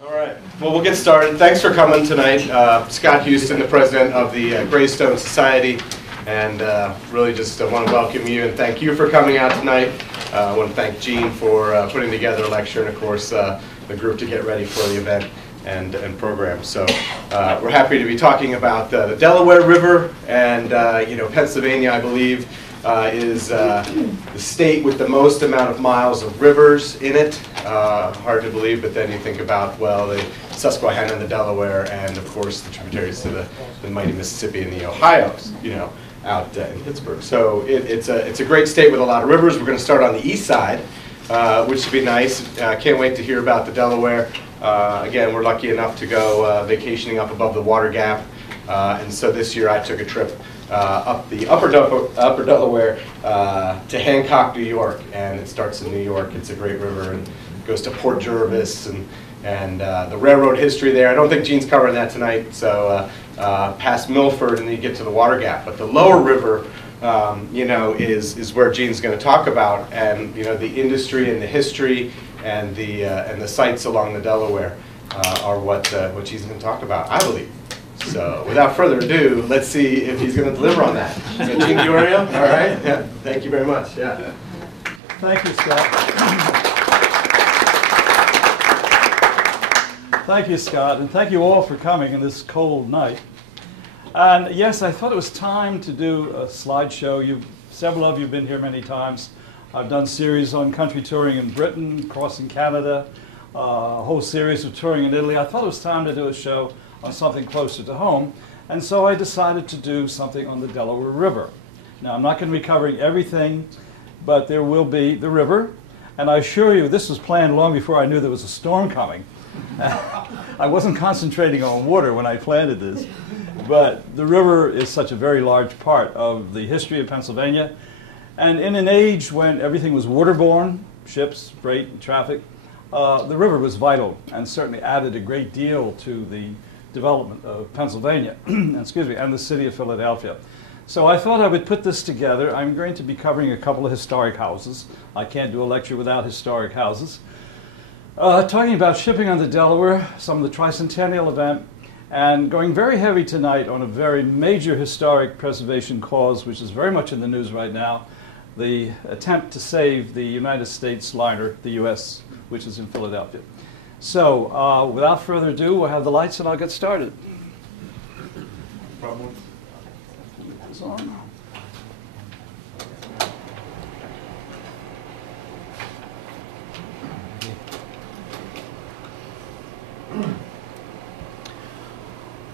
All right. Well, we'll get started. Thanks for coming tonight. Scott Houston, the president of the Greystone Society, and really just want to welcome you and thank you for coming out tonight. I want to thank Gene for putting together a lecture and, of course, the group to get ready for the event and program. So we're happy to be talking about the Delaware River, and Pennsylvania, I believe, is the state with the most amount of miles of rivers in it. Hard to believe, but then you think about, well, the Susquehanna and the Delaware, and of course the tributaries to the mighty Mississippi and the Ohio, out in Pittsburgh. So it's a great state with a lot of rivers. We're going to start on the east side, which should be nice. Can't wait to hear about the Delaware. Again, we're lucky enough to go vacationing up above the water gap, and so this year I took a trip up the upper Delaware to Hancock, New York, and it starts in New York. It's a great river and goes to Port Jervis and the railroad history there. I don't think Gene's covering that tonight, so past Milford, and then you get to the water gap. But the lower river, is where Gene's going to talk about, and the industry and the history and the sites along the Delaware are what Gene's going to talk about, I believe. So without further ado, let's see if he's going to deliver on that. So Gene DiOrio, all right? Yeah, thank you very much. Yeah. Thank you, Scott. Thank you, Scott, and thank you all for coming on this cold night. And yes, I thought it was time to do a slideshow. Several of you have been here many times. I've done series on country touring in Britain, crossing Canada, a whole series of touring in Italy. I thought it was time to do a show on something closer to home, and so I decided to do something on the Delaware River. Now, I'm not going to be covering everything, but there will be the river, and I assure you this was planned long before I knew there was a storm coming. I wasn't concentrating on water when I planned this, but the river is such a very large part of the history of Pennsylvania, and in an age when everything was waterborne, ships, freight, traffic, the river was vital and certainly added a great deal to the development of Pennsylvania, excuse me, and the city of Philadelphia. So I thought I would put this together. I'm going to be covering a couple of historic houses. I can't do a lecture without historic houses. Talking about shipping on the Delaware, some of the Tricentennial event, and going very heavy tonight on a very major historic preservation cause, which is very much in the news right now, the attempt to save the United States liner, the U.S., which is in Philadelphia. So, without further ado, we'll have the lights and I'll get started. Problem? Put this on.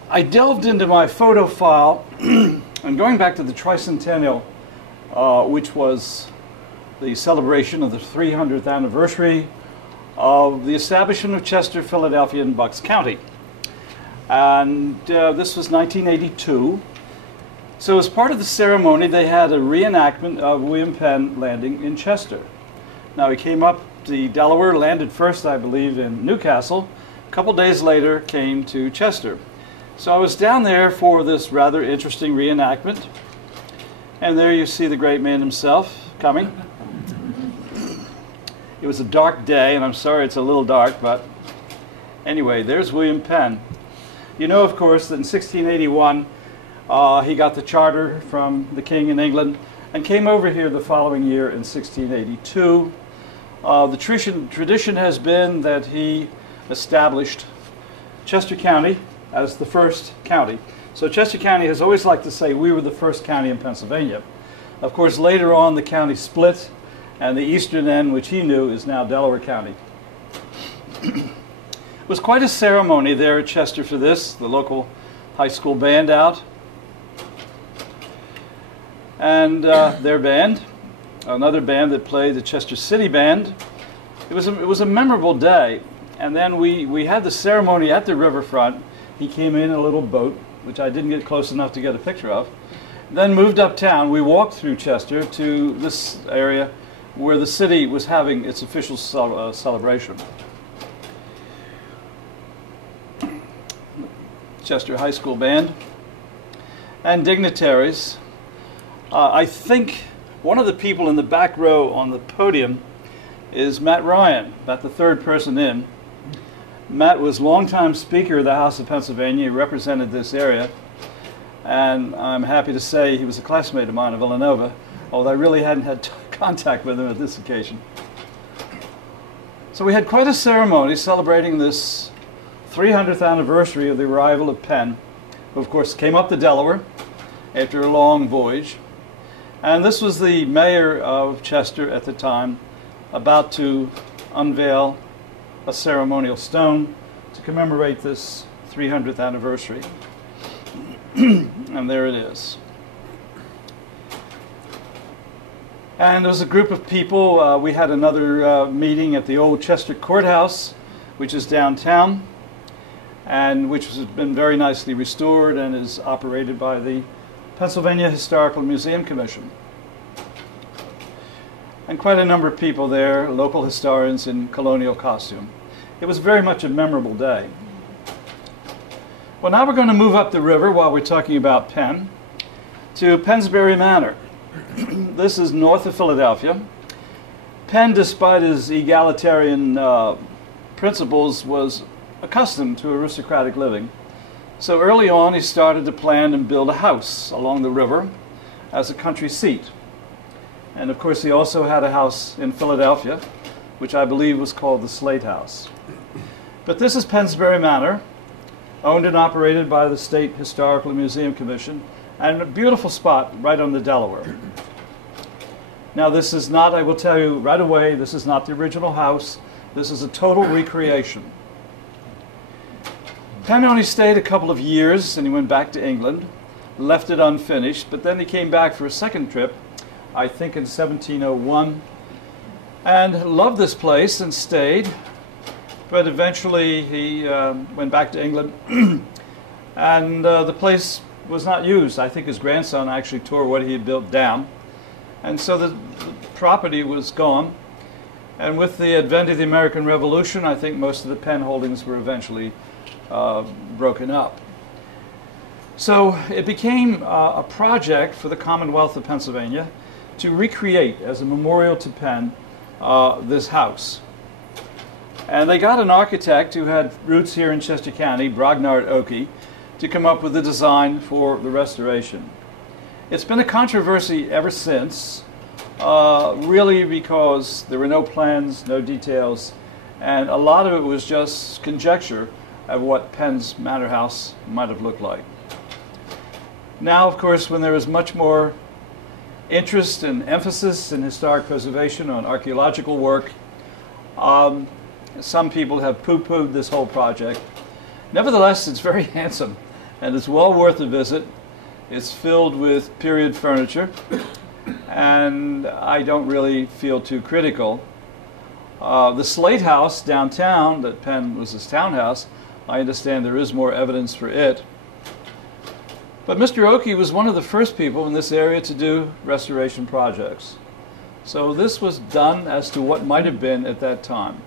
I delved into my photo file and going back to the Tricentennial, which was the celebration of the 300th anniversary of the establishment of Chester, Philadelphia, and Bucks County. And this was 1982. So as part of the ceremony, they had a reenactment of William Penn landing in Chester. Now he came up the Delaware, landed first, I believe, in Newcastle. A couple days later, came to Chester. So I was down there for this rather interesting reenactment. And there you see the great man himself coming. It was a dark day, and I'm sorry it's a little dark, but anyway, there's William Penn. You know, of course, that in 1681, he got the charter from the king in England and came over here the following year in 1682. The tradition has been that he established Chester County as the first county. So Chester County has always liked to say we were the first county in Pennsylvania. Of course, later on, the county split, and the eastern end, which he knew, is now Delaware County. It was quite a ceremony there at Chester for this, the local high school band out. And their band, another band that played, the Chester City Band. It was a memorable day. And then we had the ceremony at the riverfront. He came in a little boat, which I didn't get close enough to get a picture of. Then moved uptown. We walked through Chester to this area where the city was having its official celebration. Chester High School Band and dignitaries. I think one of the people in the back row on the podium is Matt Ryan, about the third person in. Matt was longtime Speaker of the House of Pennsylvania. He represented this area. And I'm happy to say he was a classmate of mine at Villanova, although I really hadn't had contact with him at this occasion. So we had quite a ceremony celebrating this 300th anniversary of the arrival of Penn, who of course came up the Delaware after a long voyage. And this was the mayor of Chester at the time, about to unveil a ceremonial stone to commemorate this 300th anniversary. And there it is. And there was a group of people. We had another meeting at the old Chester Courthouse, which is downtown, and which has been very nicely restored and is operated by the Pennsylvania Historical Museum Commission. And quite a number of people there, local historians in colonial costume. It was very much a memorable day. Well, now we're going to move up the river while we're talking about Penn to Pennsbury Manor. This is north of Philadelphia. Penn, despite his egalitarian principles, was accustomed to aristocratic living. So early on, he started to plan and build a house along the river as a country seat. And of course, he also had a house in Philadelphia, which I believe was called the Slate House. But this is Pennsbury Manor, owned and operated by the State Historical Museum Commission, and a beautiful spot right on the Delaware. Now, this is not, I will tell you right away, this is not the original house. This is a total recreation. Penn only stayed a couple of years, and he went back to England, left it unfinished, but then he came back for a second trip, I think in 1701, and loved this place and stayed. But eventually he went back to England, and the place was not used. I think his grandson actually tore what he had built down. And so the property was gone. And with the advent of the American Revolution, I think most of the Penn holdings were eventually broken up. So it became a project for the Commonwealth of Pennsylvania to recreate, as a memorial to Penn, this house. And they got an architect who had roots here in Chester County, Brognard Oakey, to come up with a design for the restoration. It's been a controversy ever since, really because there were no plans, no details, and a lot of it was just conjecture of what Penn's manor house might have looked like. Now, of course, when there is much more interest and emphasis in historic preservation on archaeological work, some people have poo-pooed this whole project. Nevertheless, it's very handsome, and it's well worth a visit. It's filled with period furniture, and I don't really feel too critical. The Slate House downtown, that Penn was his townhouse, I understand there is more evidence for it. But Mr. Oakey was one of the first people in this area to do restoration projects. So this was done as to what might have been at that time.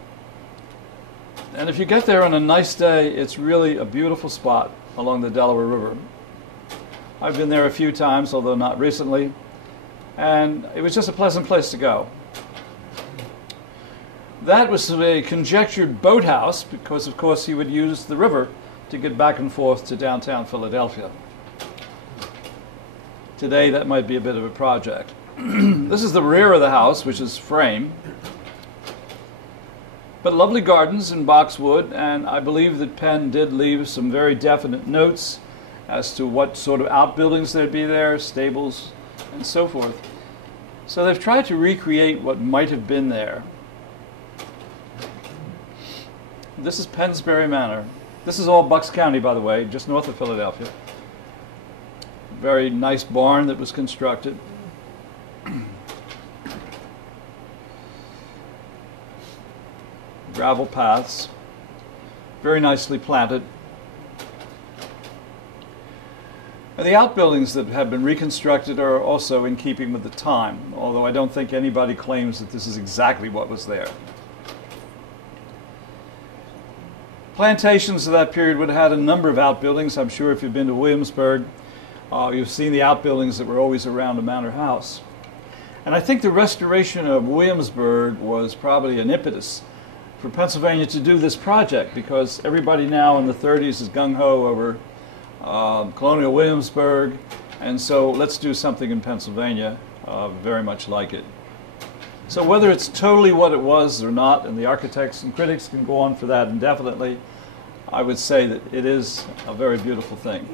And if you get there on a nice day, it's really a beautiful spot along the Delaware River. I've been there a few times, although not recently, and it was just a pleasant place to go. That was a conjectured boathouse because, of course, he would use the river to get back and forth to downtown Philadelphia. Today, that might be a bit of a project. This is the rear of the house, which is frame. But lovely gardens in boxwood, and I believe that Penn did leave some very definite notes as to what sort of outbuildings there'd be there, stables, and so forth. So they've tried to recreate what might have been there. This is Pennsbury Manor. This is all Bucks County, by the way, just north of Philadelphia. Very nice barn that was constructed. Gravel paths, very nicely planted. And the outbuildings that have been reconstructed are also in keeping with the time, although I don't think anybody claims that this is exactly what was there. Plantations of that period would have had a number of outbuildings. I'm sure if you've been to Williamsburg, you've seen the outbuildings that were always around a manor house. And I think the restoration of Williamsburg was probably an impetus for Pennsylvania to do this project, because everybody now in the 30s is gung-ho over Colonial Williamsburg, and so let's do something in Pennsylvania very much like it. So whether it's totally what it was or not, and the architects and critics can go on for that indefinitely, I would say that it is a very beautiful thing.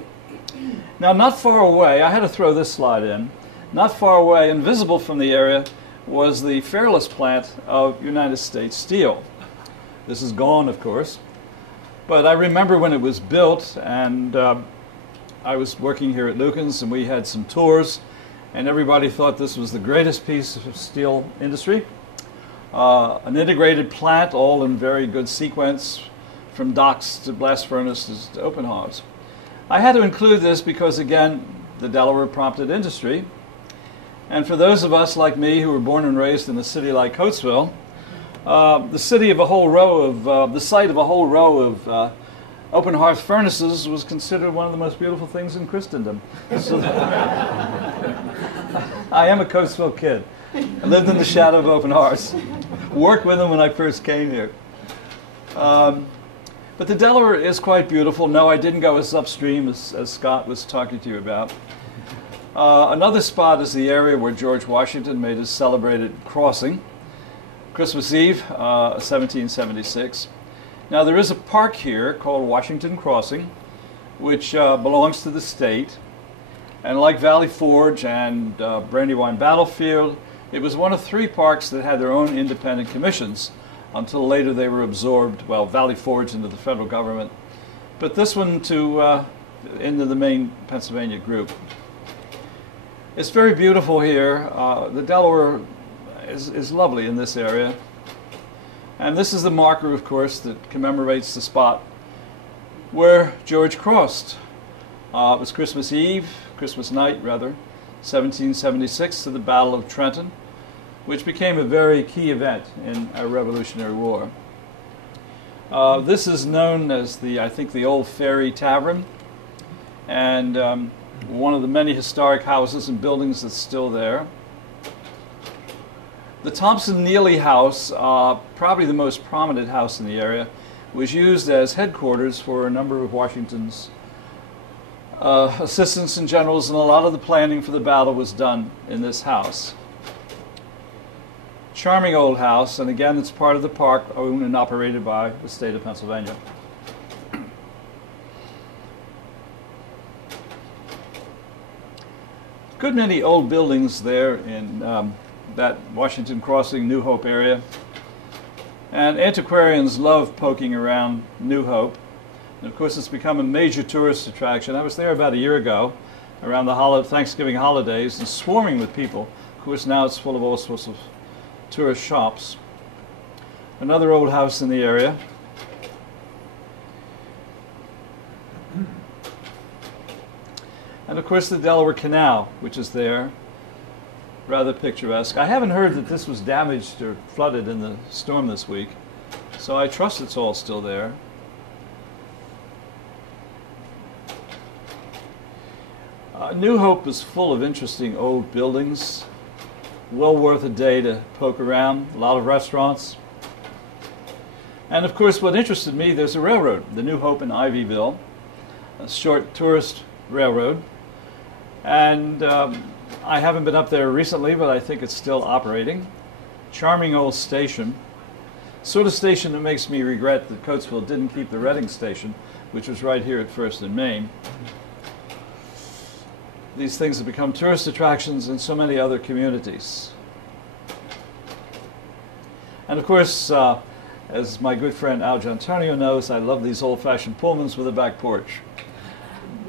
Now, not far away, I had to throw this slide in, not far away and visible from the area was the Fairless plant of United States Steel. This is gone, of course, but I remember when it was built, and I was working here at Lucan's, and we had some tours, and everybody thought this was the greatest piece of steel industry. An integrated plant, all in very good sequence, from docks to blast furnaces to open hearths. I had to include this because, again, the Delaware prompted industry. And for those of us like me who were born and raised in a city like Coatesville, the site of a whole row of open hearth furnaces was considered one of the most beautiful things in Christendom. So I am a Coatesville kid. I lived in the shadow of open hearths. Worked with them when I first came here. But the Delaware is quite beautiful. No, I didn't go as upstream as Scott was talking to you about. Another spot is the area where George Washington made his celebrated crossing, Christmas Eve, 1776. Now, there is a park here called Washington Crossing, which belongs to the state. And like Valley Forge and Brandywine Battlefield, it was one of 3 parks that had their own independent commissions until later they were absorbed, well, Valley Forge into the federal government, but this one into the main Pennsylvania group. It's very beautiful here. The Delaware is lovely in this area. And this is the marker, of course, that commemorates the spot where George crossed. It was Christmas night, 1776, to the Battle of Trenton, which became a very key event in our Revolutionary War. This is known as I think the Old Ferry Tavern, and one of the many historic houses and buildings that's still there. The Thompson-Neely House, probably the most prominent house in the area, was used as headquarters for a number of Washington's assistants and generals, and a lot of the planning for the battle was done in this house. Charming old house, and again, it's part of the park owned and operated by the state of Pennsylvania. Good many old buildings there in that Washington Crossing, New Hope area. And antiquarians love poking around New Hope. And of course, it's become a major tourist attraction. I was there about a year ago, around the Thanksgiving holidays, and swarming with people. Of course, now it's full of all sorts of tourist shops. Another old house in the area. And of course the Delaware Canal, which is there, rather picturesque. I haven't heard that this was damaged or flooded in the storm this week, so I trust it's all still there. New Hope is full of interesting old buildings, well worth a day to poke around, a lot of restaurants. And of course what interested me, there's a railroad, the New Hope in Ivyville, a short tourist railroad. And I haven't been up there recently, but I think it's still operating. Charming old station. Sort of station that makes me regret that Coatesville didn't keep the Reading station, which was right here at First and Main. These things have become tourist attractions in so many other communities. And of course, as my good friend Al Antonio knows, I love these old-fashioned Pullmans with a back porch.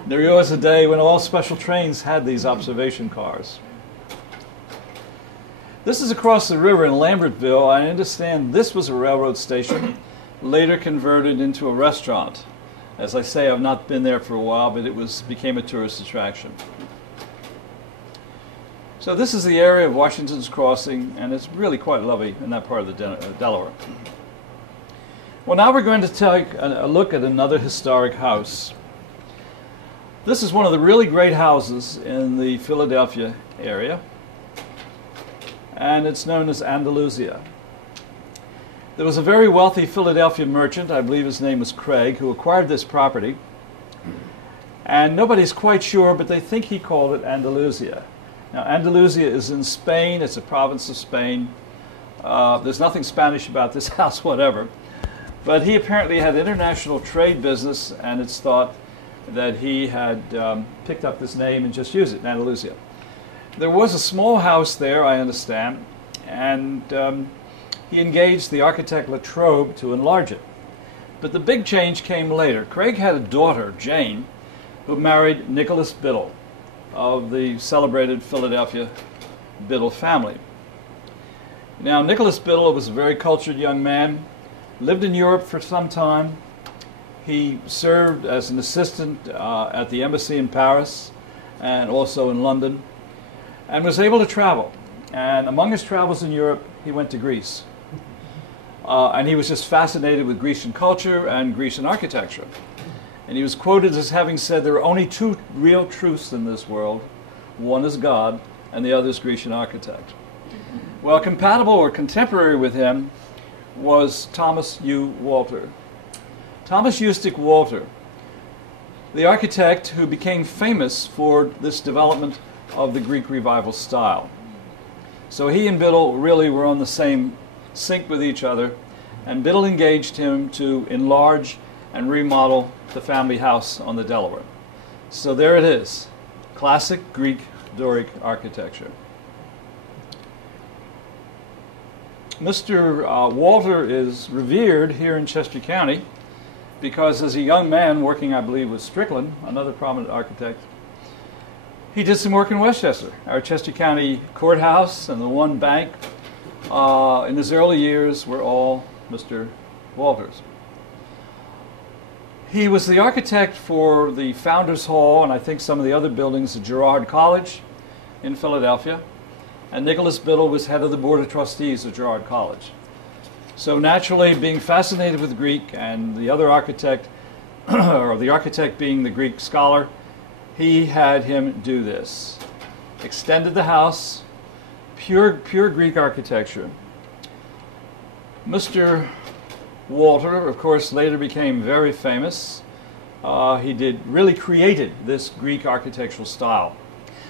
There was a day when all special trains had these observation cars. This is across the river in Lambertville. I understand this was a railroad station, later converted into a restaurant. As I say, I've not been there for a while, but it became a tourist attraction. So this is the area of Washington's Crossing, and it's really quite lovely in that part of the Delaware. Well, now we're going to take a look at another historic house. This is one of the really great houses in the Philadelphia area, and it's known as Andalusia. There was a very wealthy Philadelphia merchant, I believe his name was Craig, who acquired this property. And nobody's quite sure, but they think he called it Andalusia. Now, Andalusia is in Spain. It's a province of Spain. There's nothing Spanish about this house, whatever. But he apparently had international trade business, and it's thought that he had picked up this name and just used it, Andalusia. There was a small house there, I understand, and he engaged the architect Latrobe to enlarge it. But the big change came later. Craig had a daughter, Jane, who married Nicholas Biddle of the celebrated Philadelphia Biddle family. Now, Nicholas Biddle was a very cultured young man, lived in Europe for some time. He served as an assistant at the embassy in Paris and also in London, and was able to travel. And among his travels in Europe, he went to Greece. And he was just fascinated with Grecian culture and Grecian architecture. And he was quoted as having said, there are only two real truths in this world. One is God, and the other is Grecian architect. Well, compatible or contemporary with him was Thomas U. Walter. Thomas Eustace Walter, the architect who became famous for this development of the Greek Revival style. So he and Biddle really were on the same sync with each other, and Biddle engaged him to enlarge and remodel the family house on the Delaware. So there it is, classic Greek Doric architecture. Mr. Walter is revered here in Chester County because as a young man working, I believe, with Strickland, another prominent architect, he did some work in Westchester. Our Chester County courthouse and the one bank in his early years were all Mr. Walter's. He was the architect for the Founders Hall and I think some of the other buildings at Girard College in Philadelphia. And Nicholas Biddle was head of the Board of Trustees of Girard College. So naturally, being fascinated with Greek and the other architect, or the architect being the Greek scholar, he had him do this. Extended the house, pure Greek architecture. Mr. Walter, of course, later became very famous. He really created this Greek architectural style.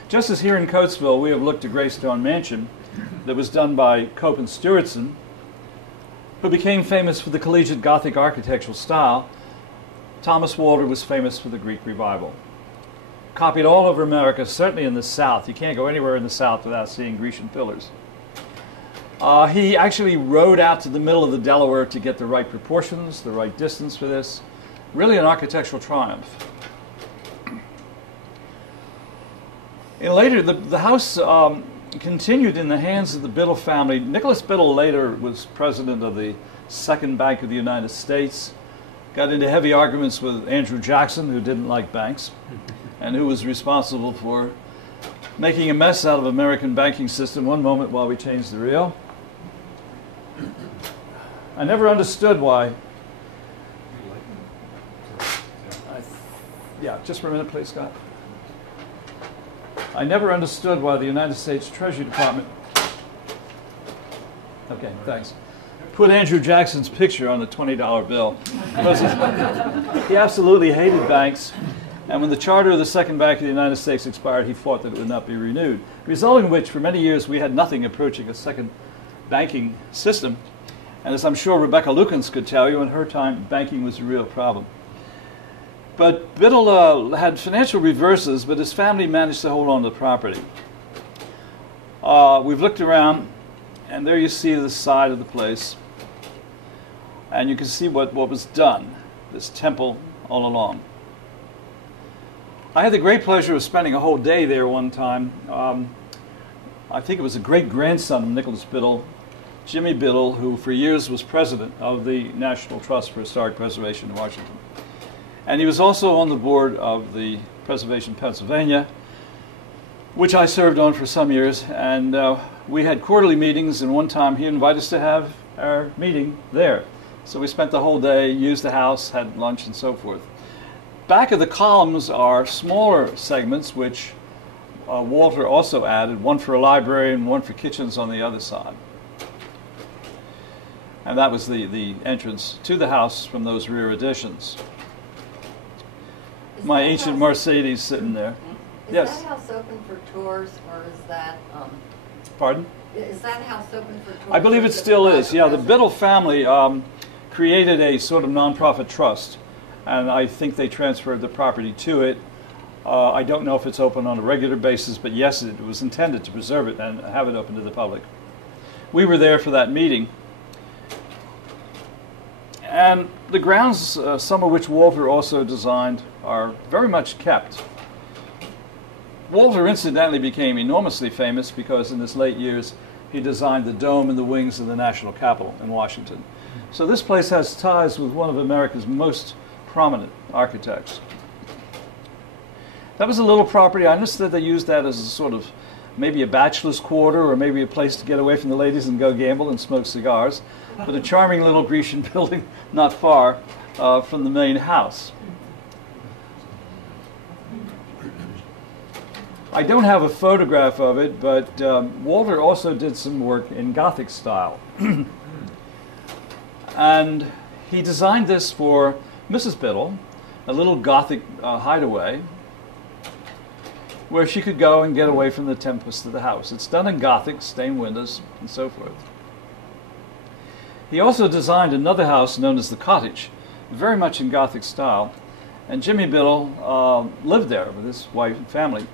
Just as here in Coatesville, we have looked at Greystone Mansion that was done by Cope and Stewartson, who became famous for the collegiate Gothic architectural style, Thomas Walter was famous for the Greek Revival. Copied all over America, certainly in the South. You can't go anywhere in the South without seeing Grecian pillars. He actually rode out to the middle of the Delaware to get the right proportions, the right distance for this. Really an architectural triumph. And later, the house continued in the hands of the Biddle family. Nicholas Biddle later was president of the Second Bank of the United States, got into heavy arguments with Andrew Jackson, who didn't like banks, and who was responsible for making a mess out of American banking system one moment while we changed the reel. I never understood why. Yeah, just for a minute, please, Scott. I never understood why the United States Treasury Department, okay, thanks, put Andrew Jackson's picture on the $20 bill. Because he absolutely hated banks, and when the charter of the Second Bank of the United States expired, he fought that it would not be renewed, resulting in which, for many years, we had nothing approaching a second banking system. And as I'm sure Rebecca Lukens could tell you, in her time, banking was a real problem. But Biddle had financial reverses, but his family managed to hold on to the property. We've looked around, and there you see the side of the place. And you can see what was done, this temple all along. I had the great pleasure of spending a whole day there one time. I think it was a great-grandson of Nicholas Biddle, Jimmy Biddle, who for years was president of the National Trust for Historic Preservation in Washington. And he was also on the board of the Preservation Pennsylvania, which I served on for some years. And we had quarterly meetings, and one time he invited us to have our meeting there. So we spent the whole day, used the house, had lunch, and so forth. Back of the columns are smaller segments, which Walter also added, one for a library and one for kitchens on the other side. And that was the entrance to the house from those rear additions. My ancient Mercedes sitting there. Is that house open for tours, or is that... Pardon? Is that house open for tours? I believe it still is. Yeah, the Biddle family created a sort of nonprofit trust, and I think they transferred the property to it. I don't know if it's open on a regular basis, but yes, it was intended to preserve it and have it open to the public. We were there for that meeting. And the grounds, some of which Walter also designed, are very much kept. Walter incidentally became enormously famous because in his late years he designed the dome and the wings of the National Capitol in Washington. So this place has ties with one of America's most prominent architects. That was a little property. I understood they used that as a sort of maybe a bachelor's quarter or maybe a place to get away from the ladies and go gamble and smoke cigars, but a charming little Grecian building not far from the main house. I don't have a photograph of it, but Walter also did some work in Gothic style. And he designed this for Mrs. Biddle, a little Gothic hideaway, where she could go and get away from the tempest of the house. It's done in Gothic, stained windows, and so forth. He also designed another house known as the Cottage, very much in Gothic style, and Jimmy Biddle lived there with his wife and family.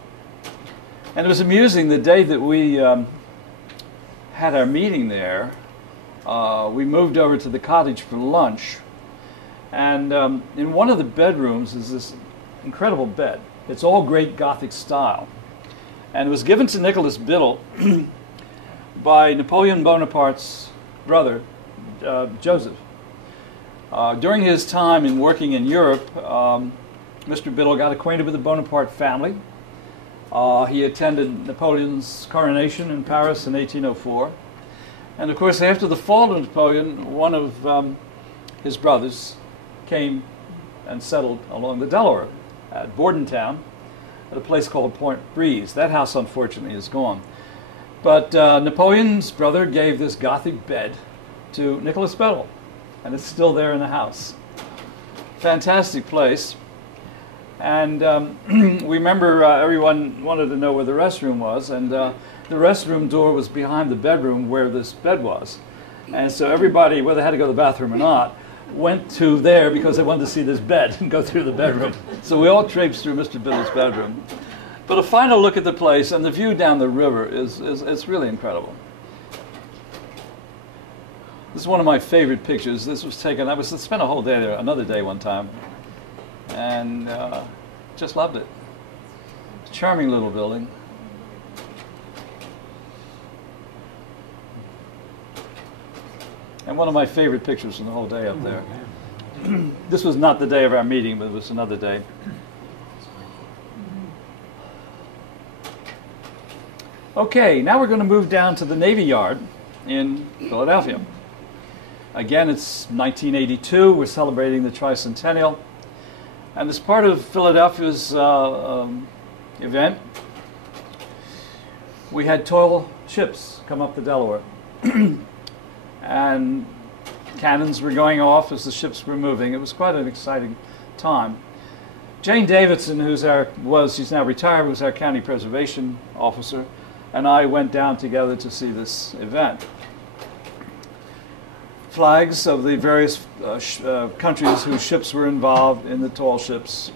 And it was amusing, the day that we had our meeting there, we moved over to the Cottage for lunch, and in one of the bedrooms is this incredible bed. It's all great Gothic style. And it was given to Nicholas Biddle by Napoleon Bonaparte's brother, Joseph. During his time in working in Europe, Mr. Biddle got acquainted with the Bonaparte family. He attended Napoleon's coronation in Paris in 1804. And of course, after the fall of Napoleon, one of his brothers came and settled along the Delaware at Bordentown, at a place called Point Breeze. That house, unfortunately, is gone. But Napoleon's brother gave this Gothic bed to Nicholas Biddle, and it's still there in the house. Fantastic place. And we remember everyone wanted to know where the restroom was, and the restroom door was behind the bedroom where this bed was. And so everybody, whether they had to go to the bathroom or not, went to there because they wanted to see this bed and go through the bedroom. So we all traipsed through Mr. Biddle's bedroom. But a final look at the place and the view down the river is really incredible. This is one of my favorite pictures. This was taken, I spent a whole day there, another day one time, and just loved it. Charming little building. And one of my favorite pictures from the whole day up there. This was not the day of our meeting, but it was another day. Okay, now we're going to move down to the Navy Yard in Philadelphia. Again, it's 1982. We're celebrating the Tricentennial. And as part of Philadelphia's event, we had tall ships come up the Delaware. And cannons were going off as the ships were moving. It was quite an exciting time. Jane Davidson, she's now retired, was our county preservation officer, and I went down together to see this event. Flags of the various countries whose ships were involved in the tall ships.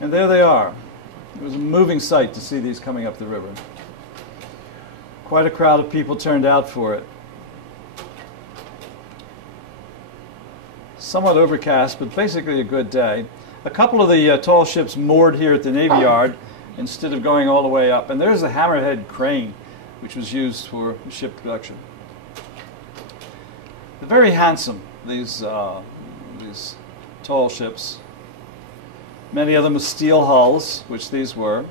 And there they are. It was a moving sight to see these coming up the river. Quite a crowd of people turned out for it. Somewhat overcast, but basically a good day. A couple of the tall ships moored here at the Navy Yard instead of going all the way up. And there's a hammerhead crane, which was used for ship production. They're very handsome, these tall ships. Many of them with steel hulls, which these were.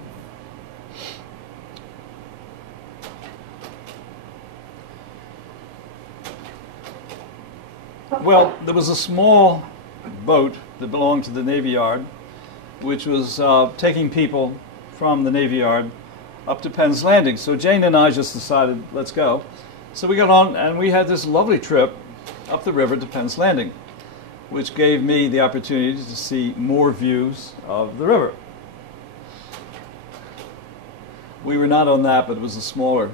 Well, there was a small boat that belonged to the Navy Yard, which was taking people from the Navy Yard up to Penn's Landing. So Jane and I just decided, let's go. So we got on and we had this lovely trip up the river to Penn's Landing, which gave me the opportunity to see more views of the river. We were not on that, but it was a smaller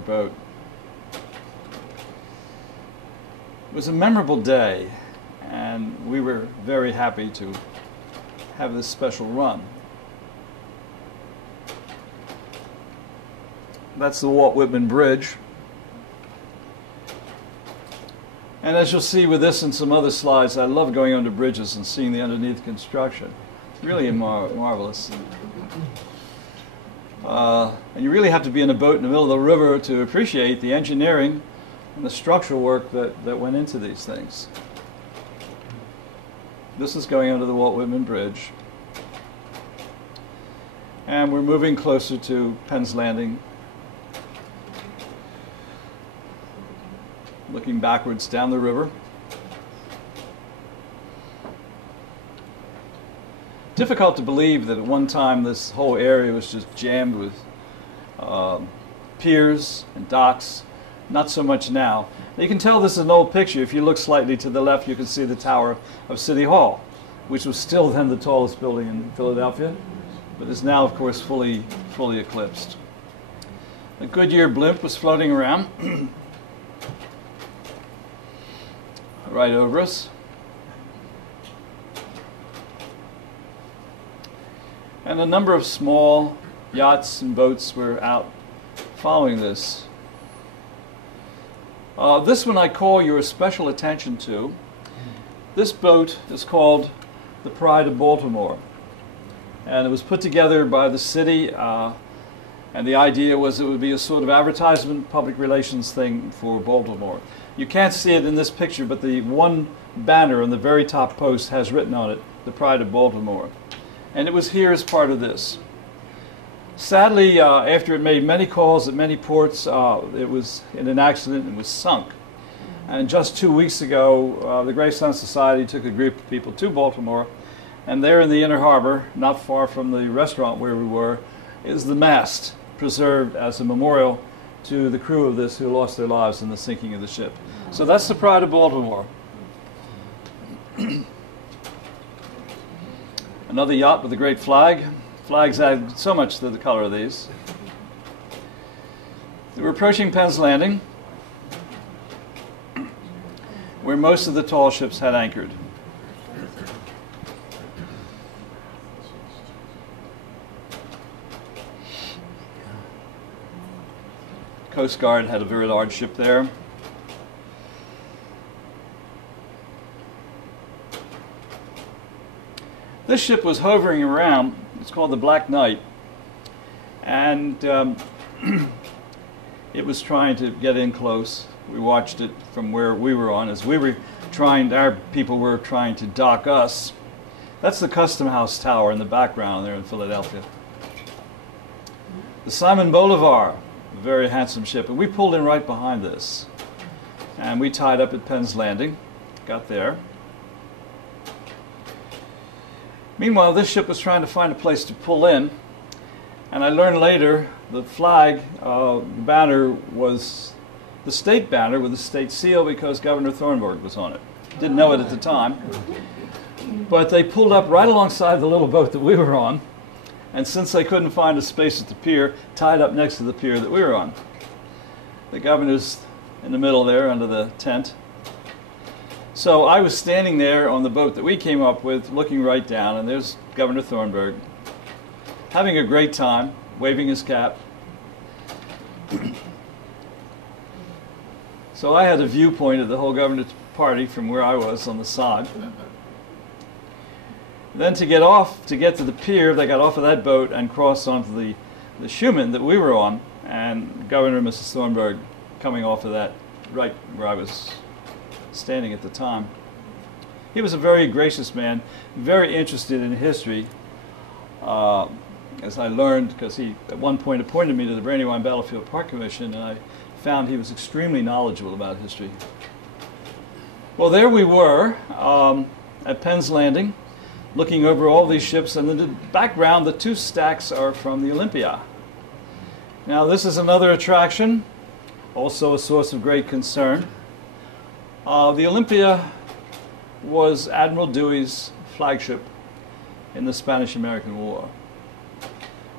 boat. It was a memorable day, and we were very happy to have this special run. That's the Walt Whitman Bridge. And as you'll see with this and some other slides, I love going under bridges and seeing the underneath construction. It's really marvelous. And you really have to be in a boat in the middle of the river to appreciate the engineering and the structural work that went into these things. This is going under the Walt Whitman Bridge. And we're moving closer to Penn's Landing, looking backwards down the river. Difficult to believe that at one time this whole area was just jammed with piers and docks. Not so much now. You can tell this is an old picture. If you look slightly to the left, you can see the tower of City Hall, which was still then the tallest building in Philadelphia, but is now, of course, fully eclipsed. A Goodyear blimp was floating around right over us. And a number of small yachts and boats were out following this. This one I call your special attention to. This boat is called the Pride of Baltimore. And it was put together by the city, and the idea was it would be a sort of advertisement, public relations thing for Baltimore. You can't see it in this picture, but the one banner on the very top post has written on it, the Pride of Baltimore. And it was here as part of this. Sadly, after it made many calls at many ports, it was in an accident and was sunk. And just 2 weeks ago, the Greystone Society took a group of people to Baltimore, and there in the inner harbor, not far from the restaurant where we were, is the mast, preserved as a memorial to the crew of this who lost their lives in the sinking of the ship. So that's the Pride of Baltimore. Another yacht with a great flag. Flags add so much to the color of these. We're approaching Penn's Landing, where most of the tall ships had anchored. Coast Guard had a very large ship there. This ship was hovering around. It's called the Black Knight, and it was trying to get in close. We watched it from where we were on as we were trying, our people were trying to dock us. That's the Custom House Tower in the background there in Philadelphia. The Simon Bolivar, a very handsome ship, and we pulled in right behind this. And we tied up at Penn's Landing, got there. Meanwhile, this ship was trying to find a place to pull in, and I learned later the flag, the banner was the state banner with the state seal because Governor Thornburg was on it. Didn't know it at the time. But they pulled up right alongside the little boat that we were on, and since they couldn't find a space at the pier, tied up next to the pier that we were on. The governor's in the middle there under the tent. So I was standing there on the boat that we came up with, looking right down, and there's Governor Thornburg, having a great time, waving his cap. So I had a viewpoint of the whole governor's party from where I was on the side. Then to get to the pier, they got off of that boat and crossed onto the Schumann that we were on, and Governor and Mrs. Thornburg coming off of that right where I was standing at the time. He was a very gracious man, very interested in history, as I learned, because he at one point appointed me to the Brandywine Battlefield Park Commission, and I found he was extremely knowledgeable about history. Well, there we were at Penn's Landing, looking over all these ships, and in the background, the two stacks are from the Olympia. Now, this is another attraction. also a source of great concern. The Olympia was Admiral Dewey's flagship in the Spanish-American War.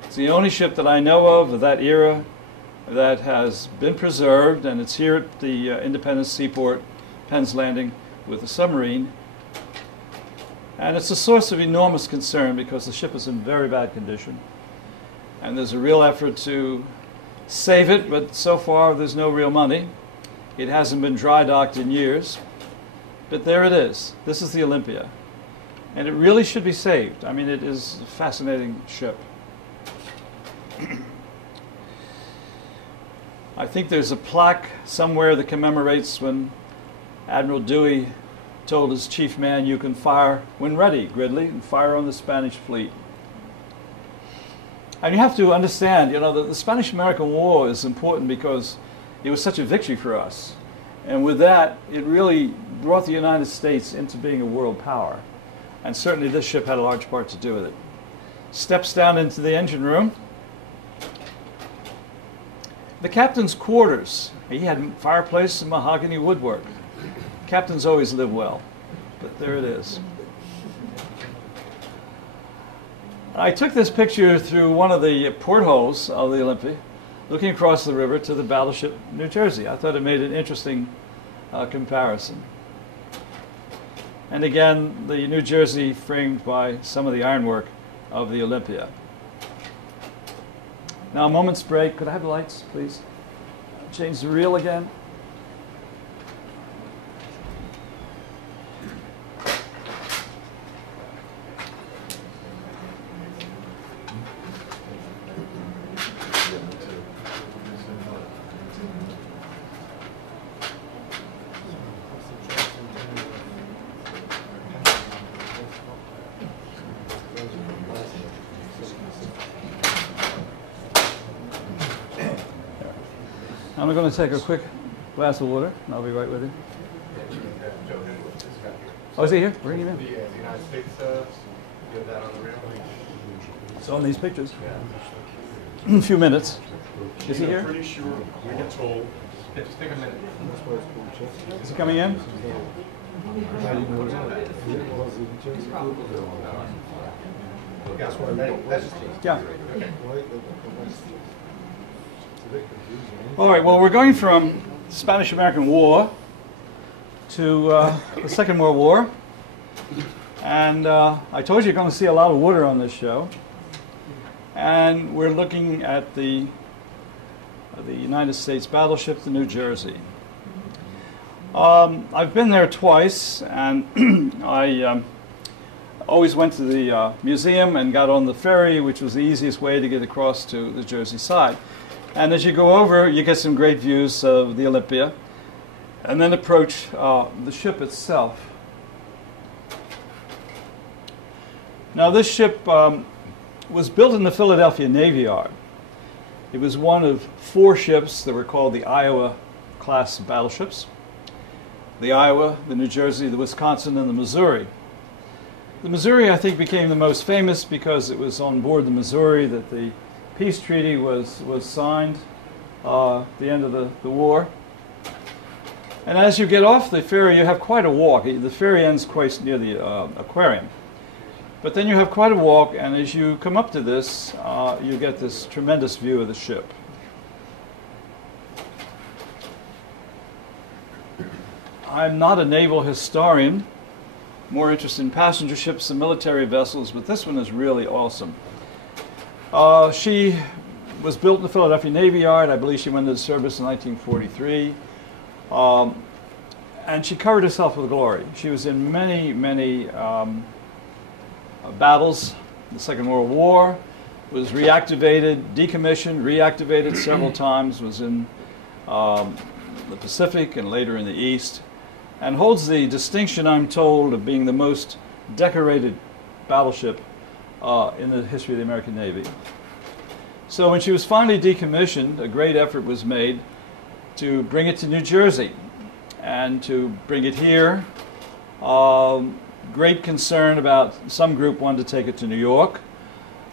It's the only ship that I know of that era that has been preserved, and it's here at the Independence Seaport, Penn's Landing, with a submarine. And it's a source of enormous concern because the ship is in very bad condition. And there's a real effort to save it, but so far there's no real money. It hasn't been dry docked in years. But there it is. This is the Olympia. And it really should be saved. I mean, it is a fascinating ship. I think there's a plaque somewhere that commemorates when Admiral Dewey told his chief man, "You can fire when ready, Gridley, and fire on the Spanish fleet." And you have to understand, you know, that the Spanish-American War is important because it was such a victory for us. And with that, it really brought the United States into being a world power. And certainly this ship had a large part to do with it. Steps down into the engine room. The captain's quarters. He had fireplace and mahogany woodwork. Captains always live well, but there it is. I took this picture through one of the portholes of the Olympia, looking across the river to the Battleship New Jersey. I thought it made an interesting comparison. And again, the New Jersey framed by some of the ironwork of the Olympia. Now, a moment's break. Could I have the lights, please? Change the reel again. I'm going to take a quick glass of water, and I'll be right with you. Oh, is he here? Bring him in. The United States, give that on the rail. It's on these pictures. In a few minutes. Is he here? I'm pretty sure we get told. Yeah, just take a minute. Is he coming in? Yeah. All right, well, we're going from Spanish-American War to the Second World War. And I told you you're going to see a lot of water on this show. And we're looking at the United States battleship, the New Jersey. I've been there twice, and I always went to the museum and got on the ferry, which was the easiest way to get across to the Jersey side. And as you go over, you get some great views of the Olympia, and then approach the ship itself. Now, this ship was built in the Philadelphia Navy Yard. It was one of 4 ships that were called the Iowa-class battleships. The Iowa, the New Jersey, the Wisconsin, and the Missouri. The Missouri, I think, became the most famous because it was on board the Missouri that the peace treaty was signed at the end of the war. And as you get off the ferry, you have quite a walk. The ferry ends quite near the aquarium. But then you have quite a walk, and as you come up to this, you get this tremendous view of the ship. I'm not a naval historian, more interested in passenger ships and military vessels, but this one is really awesome. She was built in the Philadelphia Navy Yard. I believe she went into service in 1943. And she covered herself with glory. She was in many, many battles, the Second World War, was reactivated, decommissioned, reactivated several times, was in the Pacific and later in the East, and holds the distinction, I'm told, of being the most decorated battleship in the history of the American Navy. So when she was finally decommissioned, a great effort was made to bring it to New Jersey and to bring it here. Great concern about some group wanted to take it to New York,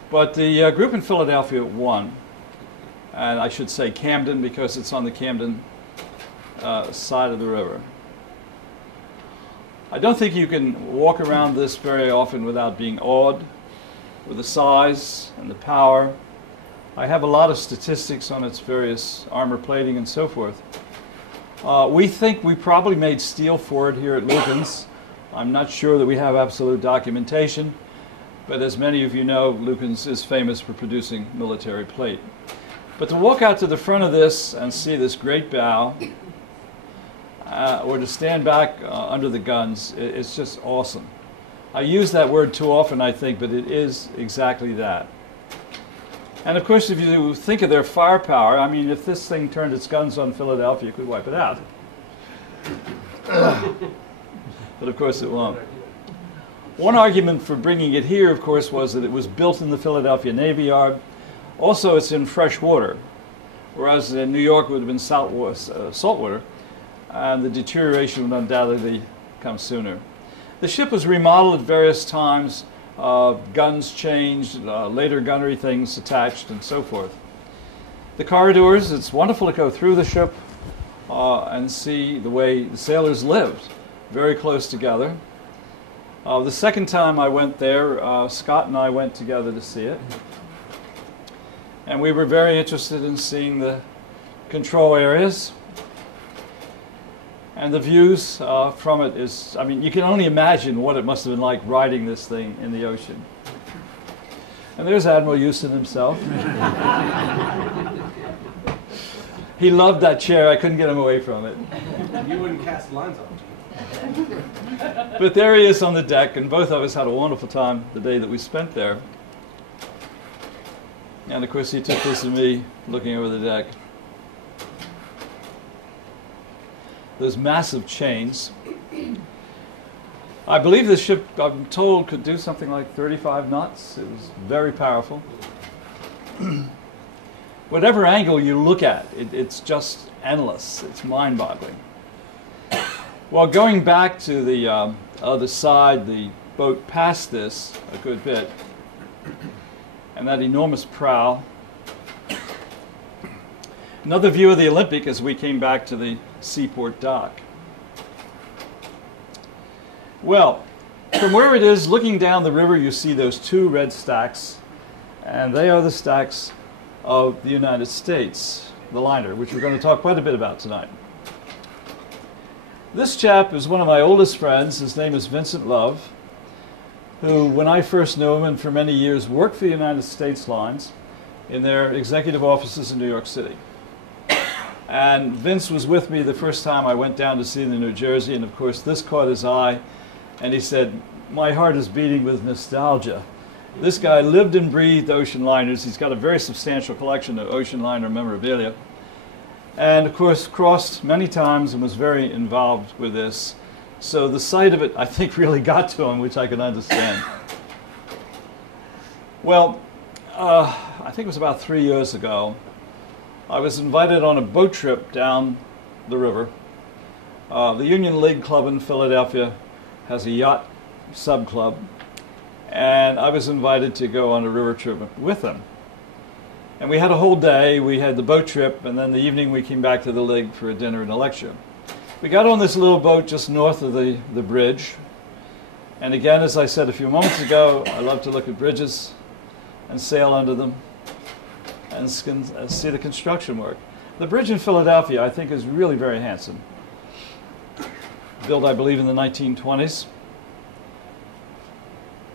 but the group in Philadelphia won. And I should say Camden because it's on the Camden side of the river. I don't think you can walk around this very often without being awed with the size and the power. I have a lot of statistics on its various armor plating and so forth. We think we probably made steel for it here at Lukens. I'm not sure that we have absolute documentation, but as many of you know, Lukens is famous for producing military plate. But to walk out to the front of this and see this great bow, or to stand back under the guns, it's just awesome. I use that word too often, I think, but it is exactly that. And of course, if you think of their firepower, I mean, if this thing turned its guns on Philadelphia, it could wipe it out. But of course it won't. One argument for bringing it here, of course, was that it was built in the Philadelphia Navy Yard. Also, it's in fresh water, whereas in New York it would have been salt water, and the deterioration would undoubtedly come sooner. The ship was remodeled at various times, guns changed, later gunnery things attached, and so forth. The corridors, it's wonderful to go through the ship and see the way the sailors lived, very close together. The second time I went there, Scott and I went together to see it. And we were very interested in seeing the control areas. And the views from it is, I mean, you can only imagine what it must have been like riding this thing in the ocean. And there's Admiral Houston himself. He loved that chair. I couldn't get him away from it. You wouldn't cast lines on it. But there he is on the deck, and both of us had a wonderful time the day that we spent there. And of course he took this of me looking over the deck. Those massive chains. I believe this ship, I'm told, could do something like 35 knots. It was very powerful. Whatever angle you look at, it's just endless. It's mind-boggling. Well, going back to the other side, the boat passed this a good bit, and that enormous prow. Another view of the Olympic as we came back to the seaport dock. Well, from where it is, looking down the river, you see those two red stacks, and they are the stacks of the United States, the liner, which we're going to talk quite a bit about tonight. This chap is one of my oldest friends. His name is Vincent Love, who, when I first knew him and for many years, worked for the United States Lines in their executive offices in New York City. And Vince was with me the first time I went down to see them in New Jersey, and of course this caught his eye, and he said, "My heart is beating with nostalgia." This guy lived and breathed ocean liners. He's got a very substantial collection of ocean liner memorabilia, and of course crossed many times and was very involved with this. So the sight of it, I think, really got to him, which I can understand. Well, I think it was about 3 years ago, I was invited on a boat trip down the river. The Union League Club in Philadelphia has a yacht sub-club, and I was invited to go on a river trip with them. And we had a whole day. We had the boat trip, and then the evening we came back to the League for a dinner and a lecture. We got on this little boat just north of the bridge. And again, as I said a few moments ago, I love to look at bridges and sail under them and see the construction work. The bridge in Philadelphia, I think, is really very handsome. Built, I believe, in the 1920s.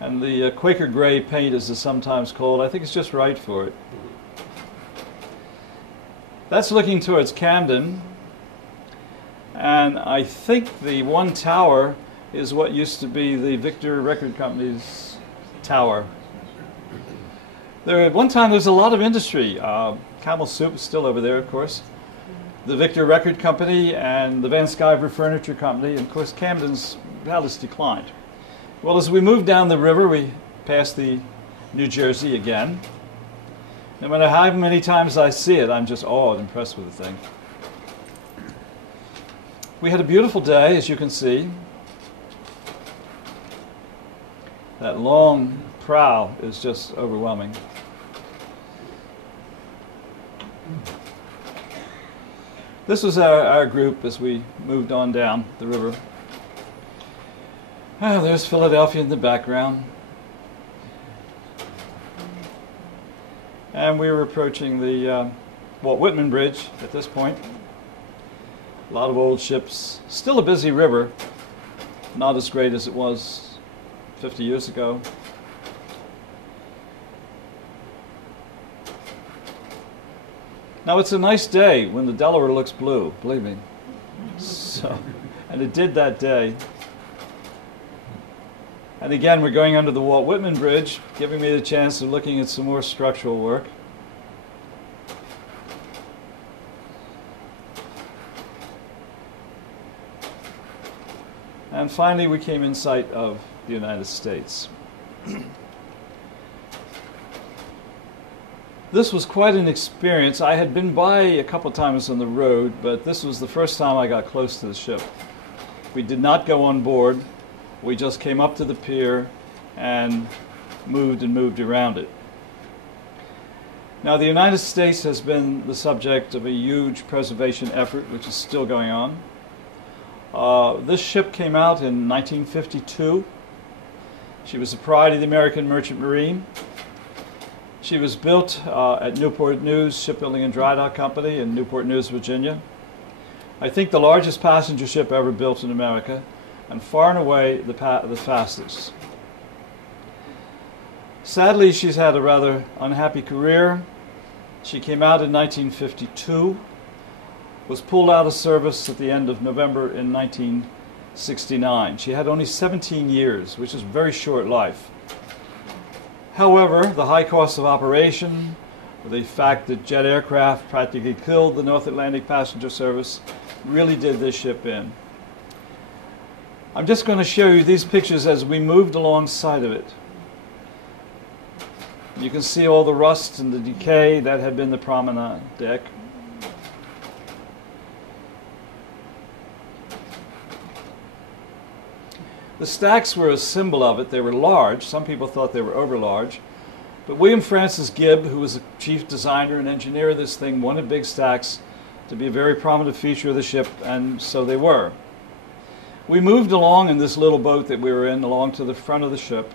And the Quaker gray paint, as it's sometimes called, I think it's just right for it. That's looking towards Camden. And I think the one tower is what used to be the Victor Record Company's tower. At one time there was a lot of industry. Camel Soup is still over there, of course. The Victor Record Company and the Van Sciver Furniture Company, and of course Camden's palace declined. Well, as we moved down the river, we passed the New Jersey again. No matter how many times I see it, I'm just awed, impressed with the thing. We had a beautiful day, as you can see. That long prow is just overwhelming. This was our group as we moved on down the river. Oh, there's Philadelphia in the background. And we were approaching the Walt Whitman Bridge at this point. A lot of old ships. Still a busy river. Not as great as it was 50 years ago. Now it's a nice day when the Delaware looks blue, believe me. So, and it did that day. And again, we're going under the Walt Whitman Bridge, giving me the chance of looking at some more structural work. And finally, we came in sight of the United States. This was quite an experience. I had been by a couple times on the road, but this was the first time I got close to the ship. We did not go on board. We just came up to the pier and moved around it. Now, the United States has been the subject of a huge preservation effort, which is still going on. This ship came out in 1952. She was the pride of the American Merchant Marine. She was built at Newport News Shipbuilding and Dry Dock Company in Newport News, Virginia. I think the largest passenger ship ever built in America, and far and away the fastest. Sadly, she's had a rather unhappy career. She came out in 1952, was pulled out of service at the end of November in 1969. She had only 17 years, which is a very short life. However, the high cost of operation, the fact that jet aircraft practically killed the North Atlantic passenger service, really did this ship in. I'm just going to show you these pictures as we moved alongside of it. You can see all the rust and the decay that had been the promenade deck. The stacks were a symbol of it. They were large. Some people thought they were over large. But William Francis Gibb, who was the chief designer and engineer of this thing, wanted big stacks to be a very prominent feature of the ship, and so they were. We moved along in this little boat that we were in, along to the front of the ship.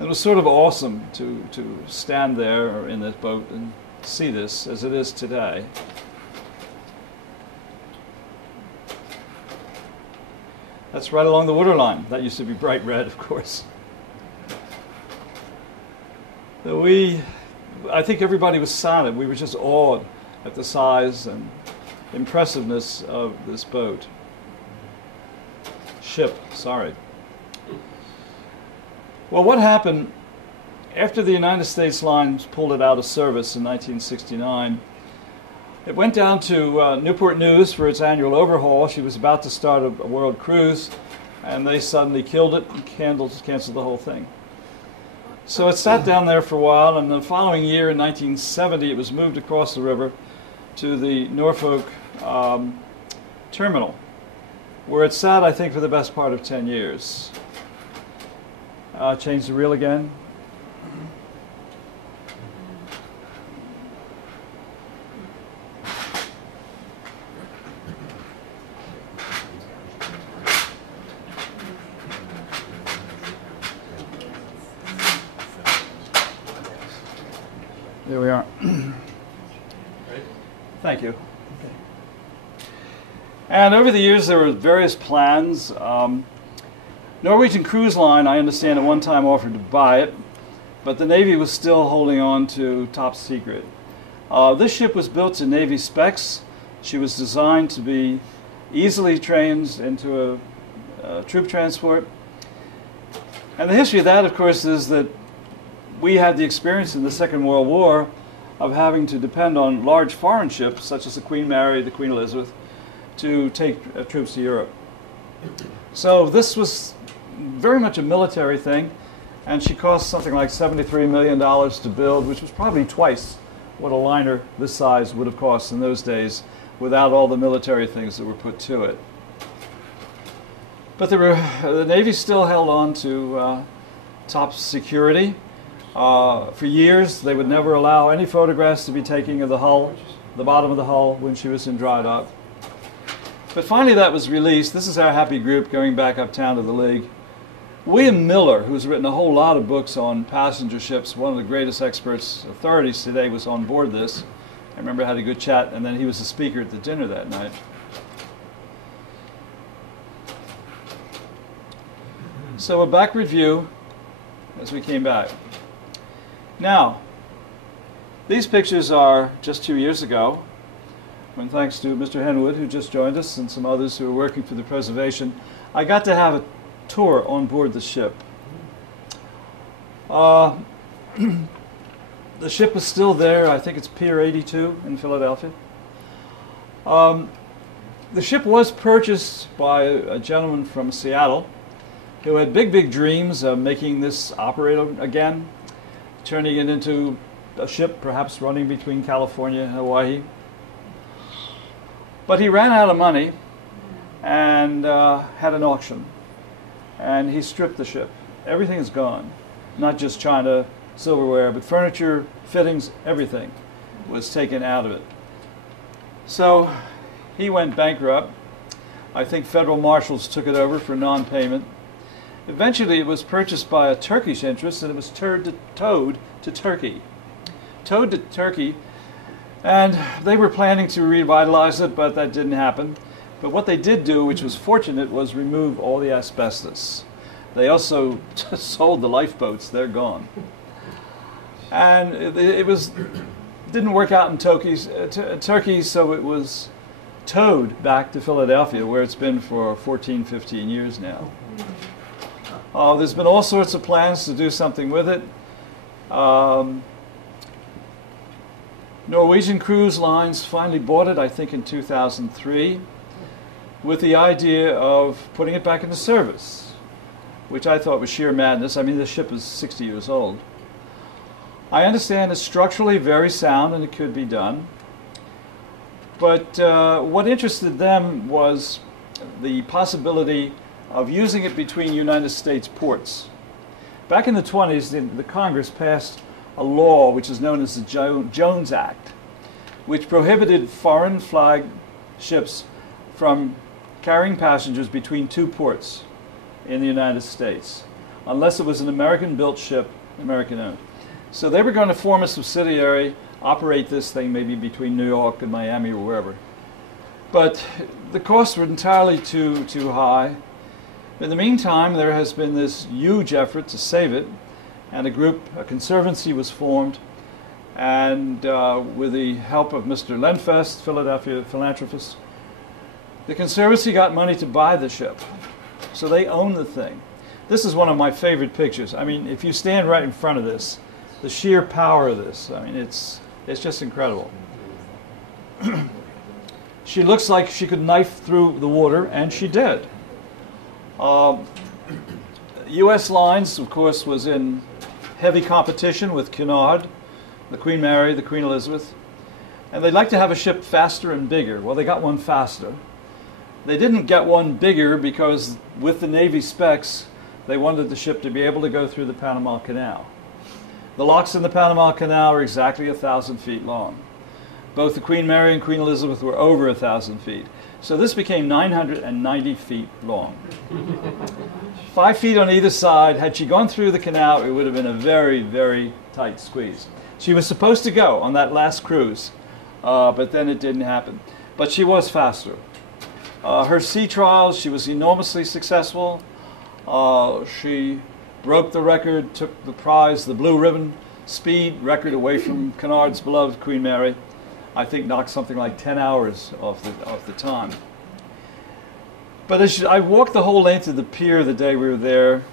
It was sort of awesome to stand there in this boat and see this as it is today. That's right along the waterline. That used to be bright red, of course. I think everybody was silent. We were just awed at the size and impressiveness of this boat. Ship, sorry. Well, what happened after the United States lines pulled it out of service in 1969? It went down to Newport News for its annual overhaul. She was about to start a world cruise, and they suddenly killed it and canceled the whole thing. So it sat down there for a while, and the following year, in 1970, it was moved across the river to the Norfolk terminal, where it sat, I think, for the best part of 10 years. Change the reel again. There we are. Thank you. Okay. And over the years, there were various plans. Norwegian Cruise Line, I understand, at one time offered to buy it, but the Navy was still holding on to top secret. This ship was built to Navy specs. She was designed to be easily trained into a troop transport. And the history of that, of course, is that we had the experience in the Second World War of having to depend on large foreign ships, such as the Queen Mary, the Queen Elizabeth, to take troops to Europe. So this was very much a military thing, and she cost something like $73 million to build, which was probably twice what a liner this size would have cost in those days without all the military things that were put to it. But the Navy still held on to top security. For years, they would never allow any photographs to be taken of the hull the bottom of the hull when she was in dry dock. But finally that was released. This is our happy group going back uptown to the League. William Miller, who's written a whole lot of books on passenger ships, one of the greatest experts, authorities today, was on board this. I remember I had a good chat, and then he was the speaker at the dinner that night. So a backward view as we came back. Now, these pictures are just 2 years ago, when thanks to Mr. Henwood, who just joined us, and some others who are working for the preservation, I got to have a tour on board the ship. The ship is still there. I think it's Pier 82 in Philadelphia. The ship was purchased by a gentleman from Seattle who had big, big dreams of making this operate again, turning it into a ship perhaps running between California and Hawaii. But he ran out of money and had an auction. And he stripped the ship. Everything is gone. Not just china, silverware, but furniture, fittings, everything was taken out of it. So he went bankrupt. I think federal marshals took it over for non-payment. Eventually it was purchased by a Turkish interest, and it was towed to Turkey. Towed to Turkey, and they were planning to revitalize it, but that didn't happen. But what they did do, which was fortunate, was remove all the asbestos. They also sold the lifeboats. They're gone. And it didn't work out in Turkey, so it was towed back to Philadelphia, where it's been for 14, 15 years now. There's been all sorts of plans to do something with it. Norwegian Cruise Lines finally bought it, I think, in 2003, with the idea of putting it back into service, which I thought was sheer madness. I mean, the ship is 60 years old. I understand it's structurally very sound and it could be done. But what interested them was the possibility of using it between United States ports. Back in the 20s, the Congress passed a law which is known as the Jones Act, which prohibited foreign flag ships from carrying passengers between two ports in the United States, unless it was an American-built ship, American-owned. So they were going to form a subsidiary, operate this thing maybe between New York and Miami or wherever. But the costs were entirely too high. In the meantime, there has been this huge effort to save it, and a conservancy was formed, and with the help of Mr. Lenfest, Philadelphia philanthropist, the conservancy got money to buy the ship. So they own the thing. This is one of my favorite pictures. I mean, if you stand right in front of this, the sheer power of this, I mean, it's just incredible. She looks like she could knife through the water, and she did. U.S. Lines, of course, was in heavy competition with Cunard, the Queen Mary, the Queen Elizabeth, and they'd like to have a ship faster and bigger. Well, they got one faster. They didn't get one bigger because with the Navy specs, they wanted the ship to be able to go through the Panama Canal. The locks in the Panama Canal are exactly 1,000 feet long. Both the Queen Mary and Queen Elizabeth were over 1,000 feet. So this became 990 feet long. 5 feet on either side. Had she gone through the canal, it would have been a very, very tight squeeze. She was supposed to go on that last cruise, but then it didn't happen. But she was faster. Her sea trials, she was enormously successful. She broke the record, took the prize, the blue ribbon speed record away from Cunard's beloved Queen Mary. I think knocked something like 10 hours off the time. But as I walked the whole length of the pier the day we were there,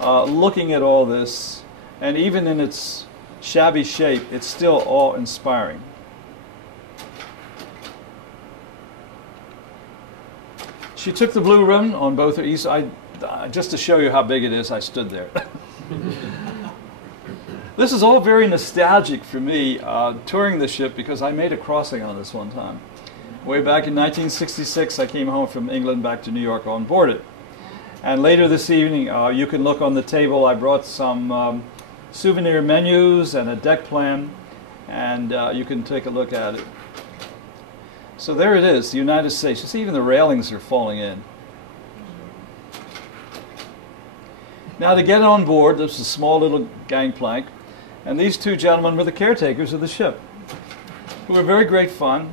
looking at all this, and even in its shabby shape, it's still awe-inspiring. She took the blue ribbon on both her east. Just to show you how big it is, I stood there. This is all very nostalgic for me, touring the ship, because I made a crossing on this one time. Way back in 1966, I came home from England back to New York on board it. And later this evening, you can look on the table. I brought some souvenir menus and a deck plan, and you can take a look at it. So there it is, the United States. You see, even the railings are falling in. Now to get on board, there's a small little gangplank, and these two gentlemen were the caretakers of the ship, who were very great fun.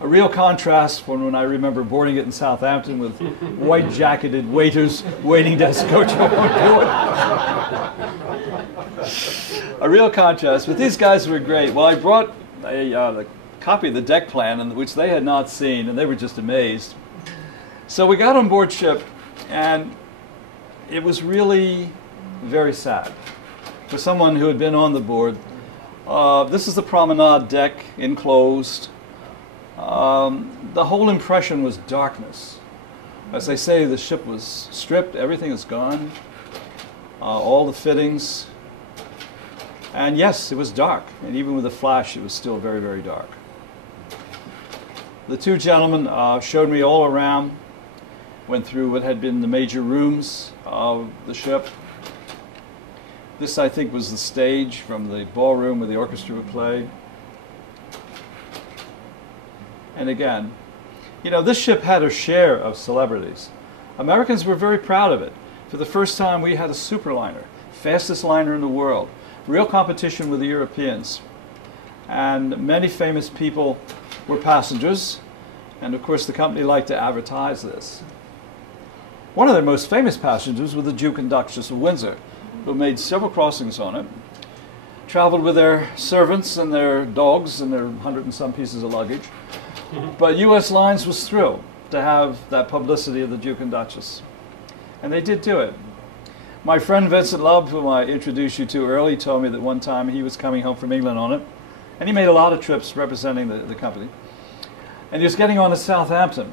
A real contrast from when I remember boarding it in Southampton with white-jacketed waiters waiting to escort you on board. A real contrast, but these guys were great. Well, I brought a copy of the deck plan, which they had not seen, and they were just amazed. So we got on board ship, and it was really very sad for someone who had been on the board. This is the promenade deck, enclosed. The whole impression was darkness. As they say, the ship was stripped, everything is gone, all the fittings. And yes, it was dark, and even with a flash, it was still very, very dark. The two gentlemen showed me all around, went through what had been the major rooms of the ship. This, I think, was the stage from the ballroom where the orchestra would play. And again, you know, this ship had a share of celebrities. Americans were very proud of it. For the first time, we had a superliner, fastest liner in the world, real competition with the Europeans. And many famous people were passengers, and of course the company liked to advertise this. One of their most famous passengers was the Duke and Duchess of Windsor, who made several crossings on it, traveled with their servants and their dogs and their 100 and some pieces of luggage. But U.S. Lines was thrilled to have that publicity of the Duke and Duchess. And they did do it. My friend Vincent Love, whom I introduced you to early, told me that one time he was coming home from England on it. And he made a lot of trips representing the company. And he was getting on to Southampton.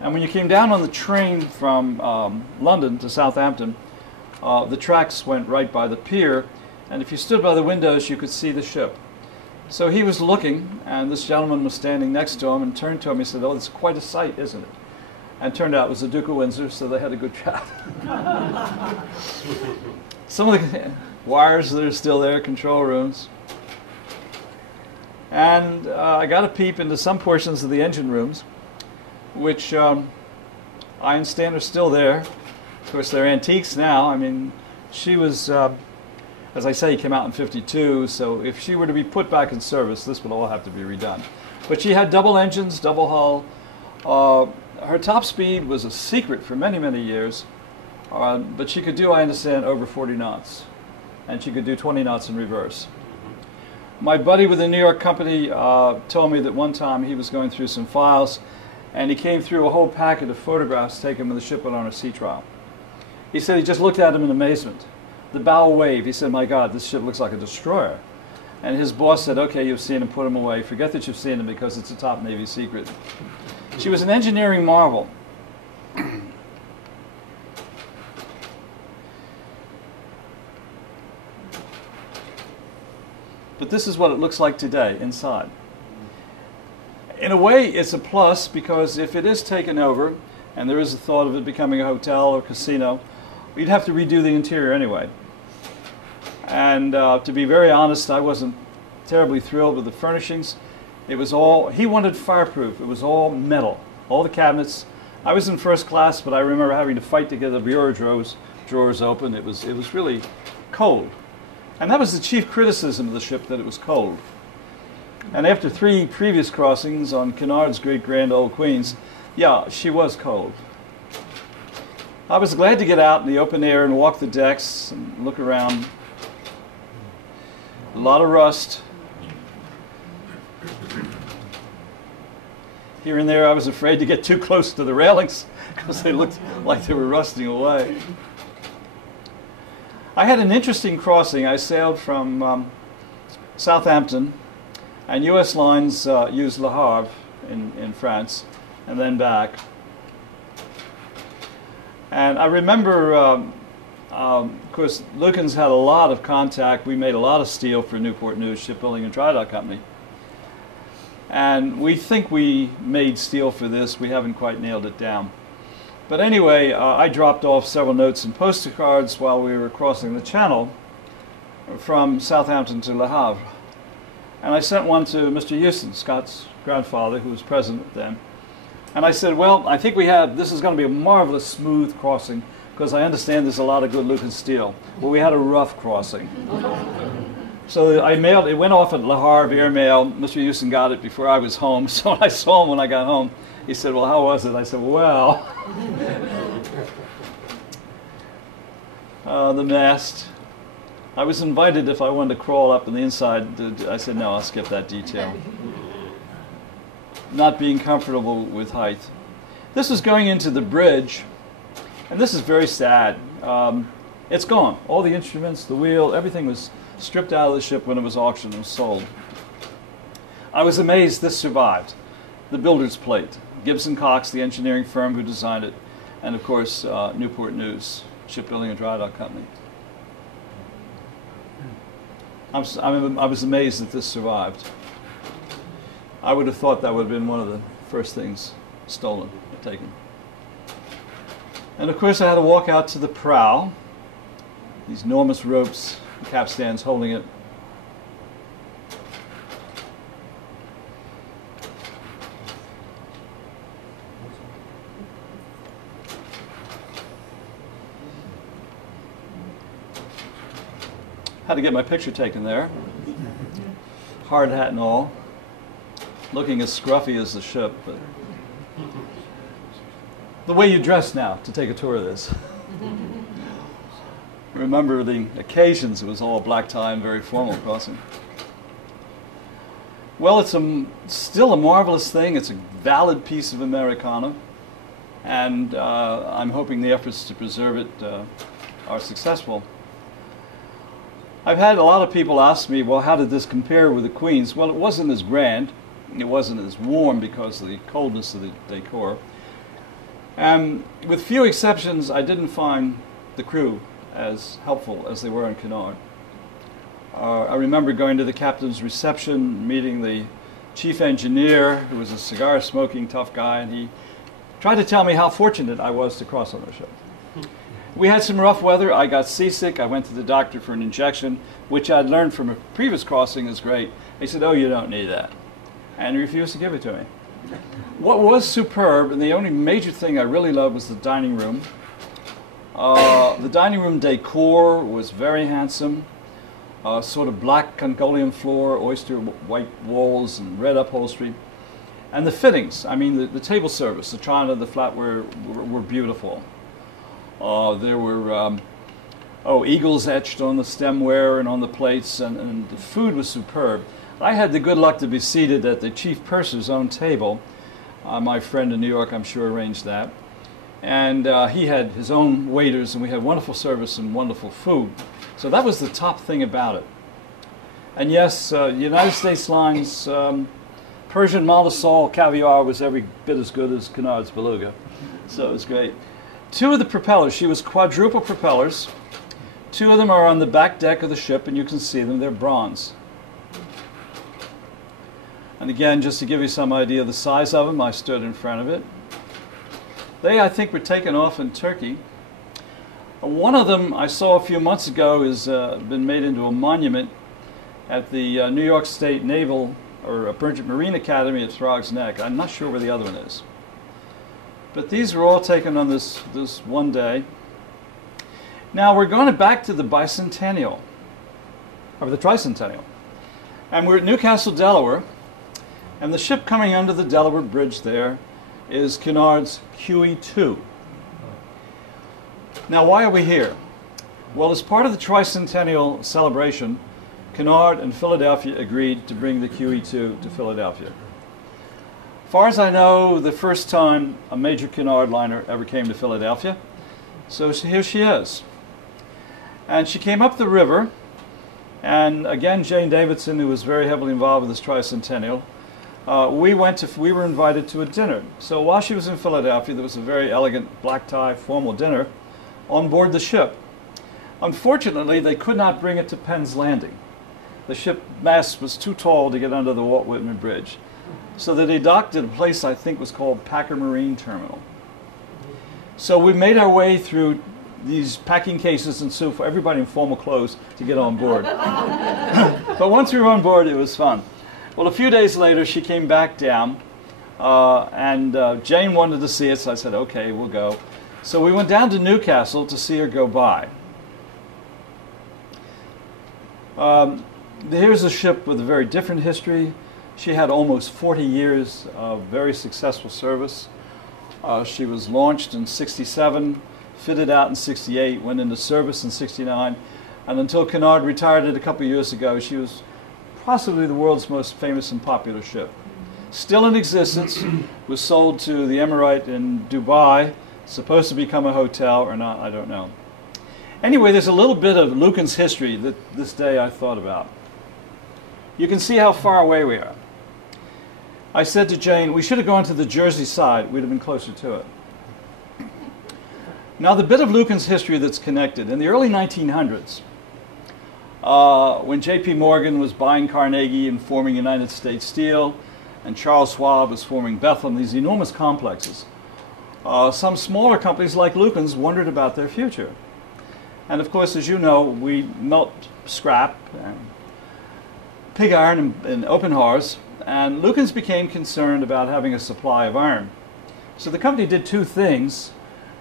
And when you came down on the train from London to Southampton, the tracks went right by the pier. And if you stood by the windows, you could see the ship. So he was looking, and this gentleman was standing next to him and turned to him. He said, "Oh, it's quite a sight, isn't it?" And turned out it was the Duke of Windsor, so they had a good chat. Some of the wires that are still there, control rooms. And I got a peep into some portions of the engine rooms, which I understand are still there. Of course, they're antiques now. I mean, she was... as I say, he came out in '52, so if she were to be put back in service, this would all have to be redone. But she had double engines, double hull. Her top speed was a secret for many, many years, but she could do, I understand, over 40 knots, and she could do 20 knots in reverse. My buddy with the New York company told me that one time he was going through some files, and he came through a whole packet of photographs taken when the ship went on a sea trial. He said he just looked at them in amazement. The bow wave, he said, "My God, this ship looks like a destroyer." And his boss said, "Okay, you've seen him, put him away. Forget that you've seen him because it's a top Navy secret." She was an engineering marvel. But this is what it looks like today, inside. In a way, it's a plus because if it is taken over, and there is a thought of it becoming a hotel or casino, you'd have to redo the interior anyway. And to be very honest, I wasn't terribly thrilled with the furnishings. It was all, he wanted fireproof. It was all metal, all the cabinets. I was in first class, but I remember having to fight to get the bureau drawers open. It was really cold. And that was the chief criticism of the ship, that it was cold. And after 3 previous crossings on Cunard's Great Grand Old Queens, yeah, she was cold. I was glad to get out in the open air and walk the decks and look around. A lot of rust. Here and there I was afraid to get too close to the railings because they looked like they were rusting away. I had an interesting crossing. I sailed from Southampton, and U.S. Lines used Le Havre in France, and then back. And I remember, of course, Lukens had a lot of contact. We made a lot of steel for Newport News Shipbuilding and Dry Dock Company. And we think we made steel for this. We haven't quite nailed it down. But anyway, I dropped off several notes and postcards while we were crossing the channel from Southampton to Le Havre. And I sent one to Mr. Houston, Scott's grandfather, who was president then. And I said, well, I think this is going to be a marvelous smooth crossing, because I understand there's a lot of good looking steel. Well, we had a rough crossing. So I mailed, it went off at Le Havre airmail. Mr. Houston got it before I was home. So I saw him when I got home. He said, well, how was it? I said, well, the mast. I was invited if I wanted to crawl up on the inside. I said, no, I'll skip that detail. Not being comfortable with height. This is going into the bridge, and this is very sad. It's gone. All the instruments, the wheel, everything was stripped out of the ship when it was auctioned and sold. I was amazed this survived. The builder's plate. Gibson Cox, the engineering firm who designed it, and of course Newport News, Shipbuilding and Dry Dock Company. I was amazed that this survived. I would have thought that would have been one of the first things stolen, taken. And of course I had to walk out to the prow. These enormous ropes, capstans holding it. Had to get my picture taken there. Hard hat and all. Looking as scruffy as the ship, but the way you dress now to take a tour of this. Remember the occasions, it was all black tie and very formal crossing. Well, it's still a marvelous thing. It's a valid piece of Americana, and I'm hoping the efforts to preserve it are successful. I've had a lot of people ask me, well, how did this compare with the Queen's? Well, it wasn't as grand. It wasn't as warm because of the coldness of the decor. And with few exceptions, I didn't find the crew as helpful as they were in Cunard. I remember going to the captain's reception, meeting the chief engineer, who was a cigar-smoking tough guy, and he tried to tell me how fortunate I was to cross on the ship. We had some rough weather. I got seasick. I went to the doctor for an injection, which I'd learned from a previous crossing is great. He said, oh, you don't need that. And he refused to give it to me. What was superb, and the only major thing I really loved, was the dining room. The dining room decor was very handsome. Sort of black Congolian floor, oyster white walls, and red upholstery. And the fittings, I mean the table service, the china, the flatware were beautiful. There were eagles etched on the stemware and on the plates, and the food was superb. I had the good luck to be seated at the chief purser's own table. My friend in New York, I'm sure, arranged that. And he had his own waiters, and we had wonderful service and wonderful food. So that was the top thing about it. And yes, United States Lines Persian Malasol caviar was every bit as good as Cunard's beluga. So it was great. Two of the propellers, she was quadruple propellers. Two of them are on the back deck of the ship, and you can see them. They're bronze. And again, just to give you some idea of the size of them, I stood in front of it. They, I think, were taken off in Turkey. One of them I saw a few months ago has been made into a monument at the New York State Naval or Marine Academy at Throggs Neck. I'm not sure where the other one is. But these were all taken on this one day. Now we're going back to the bicentennial, or the tricentennial. And we're at Newcastle, Delaware. And the ship coming under the Delaware Bridge there is Cunard's QE2. Now, why are we here? Well, as part of the Tricentennial celebration, Cunard and Philadelphia agreed to bring the QE2 to Philadelphia. As far as I know, the first time a major Cunard liner ever came to Philadelphia. So here she is. And she came up the river, and again, Jane Davidson, who was very heavily involved with this Tricentennial, we were invited to a dinner. So while she was in Philadelphia, there was a very elegant black tie formal dinner on board the ship. Unfortunately, they could not bring it to Penn's Landing. The ship mast was too tall to get under the Walt Whitman Bridge. So that they docked at a place I think was called Packer Marine Terminal. So we made our way through these packing cases and so for everybody in formal clothes to get on board. But once we were on board, it was fun. Well, a few days later, she came back down, and Jane wanted to see it, so I said, okay, we'll go. So we went down to Newcastle to see her go by. Here's a ship with a very different history. She had almost 40 years of very successful service. She was launched in '67, fitted out in '68, went into service in '69, and until Kennard retired it a couple of years ago, she was possibly the world's most famous and popular ship. Still in existence, was sold to the Emirate in Dubai, supposed to become a hotel or not, I don't know. Anyway, there's a little bit of Lucan's history that this day I thought about. You can see how far away we are. I said to Jane, we should have gone to the Jersey side, we'd have been closer to it. Now, the bit of Lucan's history that's connected, in the early 1900s, when J.P. Morgan was buying Carnegie and forming United States Steel, and Charles Schwab was forming Bethlehem, these enormous complexes, some smaller companies like Lucan's wondered about their future. And of course, as you know, we melt scrap and pig iron and open hearths, and Lucan's became concerned about having a supply of iron. So the company did two things.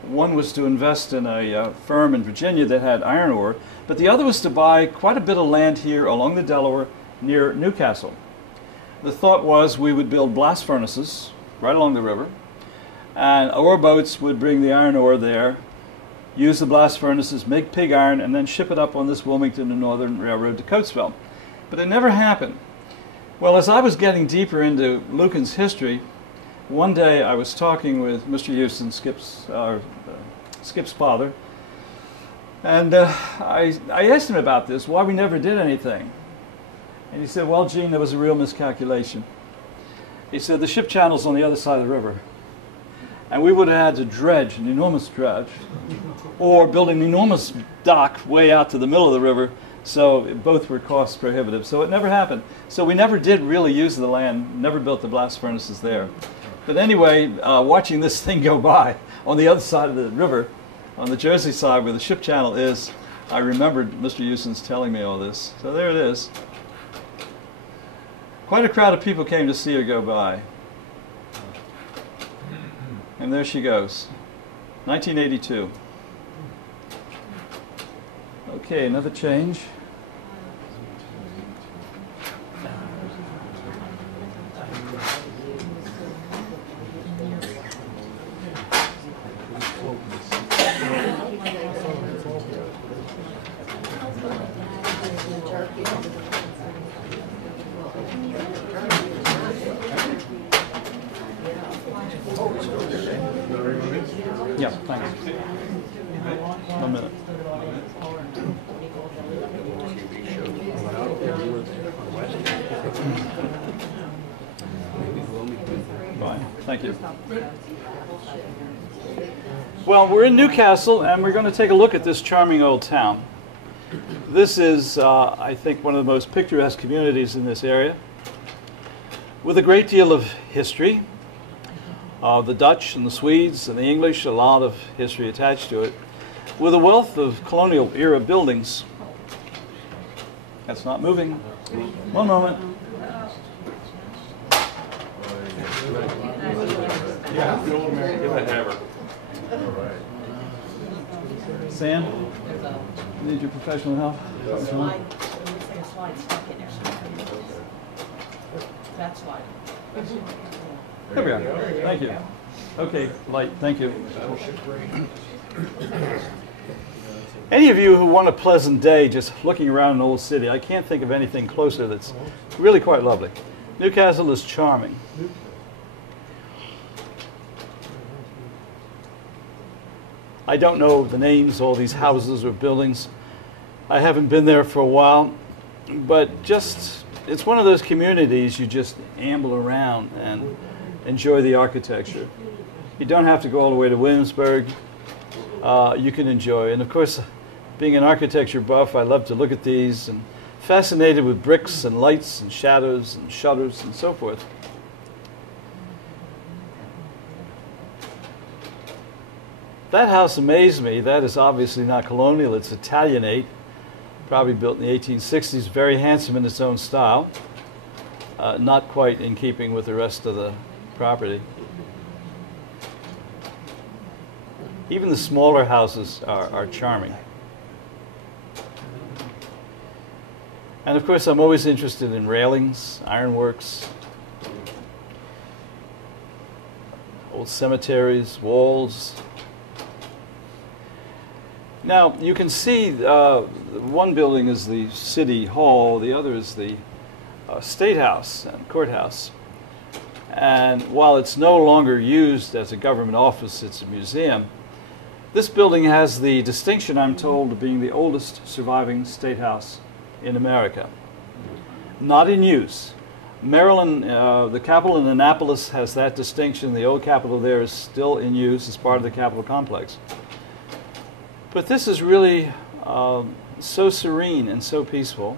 One was to invest in a firm in Virginia that had iron ore, but the other was to buy quite a bit of land here along the Delaware near Newcastle. The thought was we would build blast furnaces right along the river, and ore boats would bring the iron ore there, use the blast furnaces, make pig iron, and then ship it up on this Wilmington and Northern Railroad to Coatesville. But it never happened. Well, as I was getting deeper into Lucan's history, one day I was talking with Mr. Houston, Skip's father, and I asked him about this, why we never did anything. And he said, well, Gene, there was a real miscalculation. He said, the ship channel's on the other side of the river, and we would have had to dredge, an enormous dredge, or build an enormous dock way out to the middle of the river, so both were cost prohibitive. So it never happened. So we never did really use the land, never built the blast furnaces there. But anyway, watching this thing go by on the other side of the river, on the Jersey side where the ship channel is, I remembered Mr. Houston's telling me all this. So there it is. Quite a crowd of people came to see her go by. And there she goes. 1982. Okay, another change. Yeah, thanks. 1 minute. Fine, thank you. Well, we're in Newcastle, and we're going to take a look at this charming old town. This is, I think, one of the most picturesque communities in this area, with a great deal of history. The Dutch and the Swedes and the English, a lot of history attached to it, with a wealth of colonial era buildings. That's not moving. One moment. Yeah, give it a hammer. Sam, need your professional help? That slide. Here we are. Thank you. Okay, light. Thank you. Any of you who want a pleasant day just looking around an old city, I can't think of anything closer that's really quite lovely. Newcastle is charming. I don't know the names of all these houses or buildings. I haven't been there for a while, but just, it's one of those communities you just amble around and enjoy the architecture. You don't have to go all the way to Williamsburg. You can enjoy. And of course, being an architecture buff, I love to look at these and fascinated with bricks and lights and shadows and shutters and so forth. That house amazed me. That is obviously not colonial, it's Italianate, probably built in the 1860s, very handsome in its own style, not quite in keeping with the rest of the property. Even the smaller houses are charming. And of course, I'm always interested in railings, ironworks, old cemeteries, walls. Now, you can see one building is the city hall, the other is the state house and courthouse. And while it's no longer used as a government office, it's a museum. This building has the distinction, I'm told, of being the oldest surviving state house in America. Not in use. Maryland, the Capitol in Annapolis has that distinction. The old Capitol there is still in use as part of the Capitol complex. But this is really so serene and so peaceful.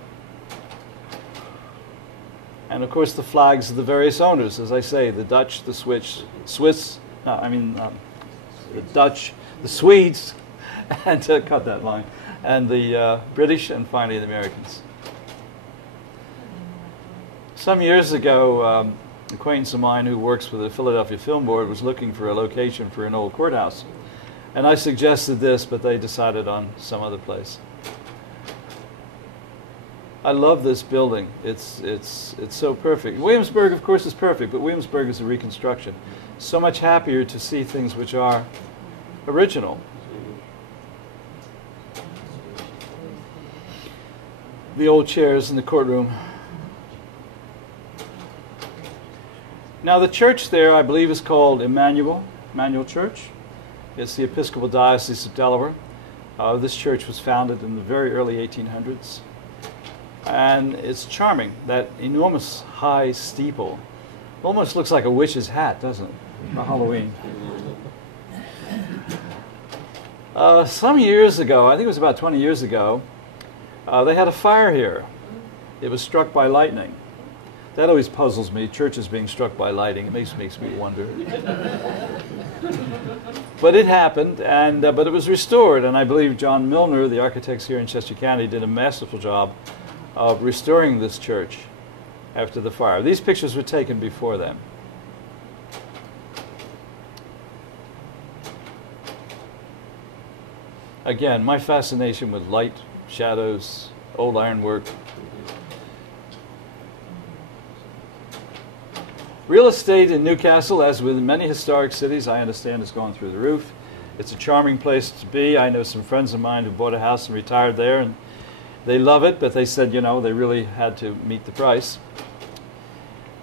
And of course the flags of the various owners, as I say, the Dutch, the the Dutch, the Swedes, and cut that line, and the British, and finally the Americans. Some years ago, an acquaintance of mine who works for the Philadelphia Film Board was looking for a location for an old courthouse. And I suggested this, but they decided on some other place. I love this building. It's so perfect. Williamsburg, of course, is perfect, but Williamsburg is a reconstruction. So much happier to see things which are original. The old chairs in the courtroom. Now the church there, I believe, is called Emmanuel Church. It's the Episcopal Diocese of Delaware. This church was founded in the very early 1800s. And it's charming, that enormous high steeple. Almost looks like a witch's hat, doesn't it, for Halloween. Some years ago, I think it was about 20 years ago, they had a fire here. It was struck by lightning. That always puzzles me, churches being struck by lightning. It makes me wonder. But it happened, and but it was restored, and I believe John Milner, the architects here in Chester County, did a masterful job of restoring this church after the fire. These pictures were taken before then. Again, my fascination with light, shadows, old ironwork. Real estate in Newcastle, as with many historic cities, I understand has gone through the roof. It's a charming place to be. I know some friends of mine who bought a house and retired there, and they love it, but they said, you know, they really had to meet the price.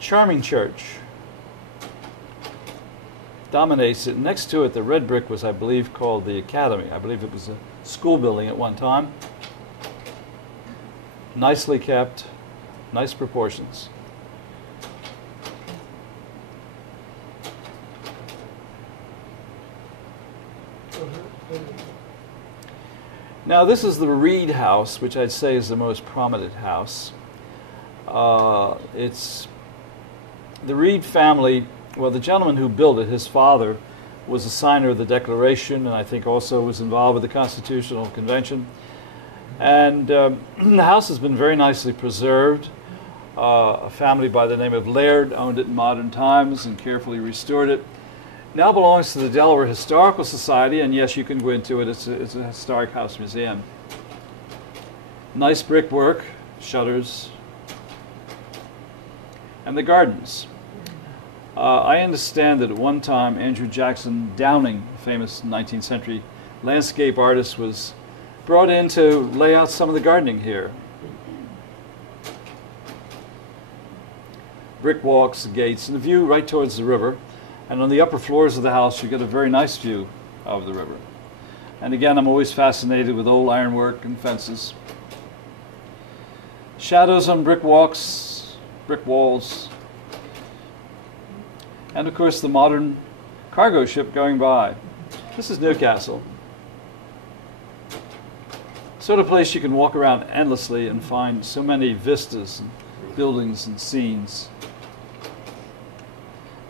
Charming church. Dominates it. Next to it, the red brick was, I believe, called the Academy. I believe it was a school building at one time. Nicely kept, nice proportions. Now this is the Reed House, which I'd say is the most prominent house. It's the Reed family. Well, the gentleman who built it, his father, was a signer of the Declaration, and I think also was involved with the Constitutional Convention. And the house has been very nicely preserved. A family by the name of Laird owned it in modern times and carefully restored it. Now belongs to the Delaware Historical Society, and yes, you can go into it. It's a historic house museum. Nice brickwork, shutters, and the gardens. I understand that at one time Andrew Jackson Downing, famous 19th century landscape artist, was brought in to lay out some of the gardening here. Brick walks, gates, and the view right towards the river. And on the upper floors of the house, you get a very nice view of the river. And again, I'm always fascinated with old ironwork and fences. Shadows on brick walks, brick walls. And of course, the modern cargo ship going by. This is Newcastle. Sort of place you can walk around endlessly and find so many vistas and buildings and scenes.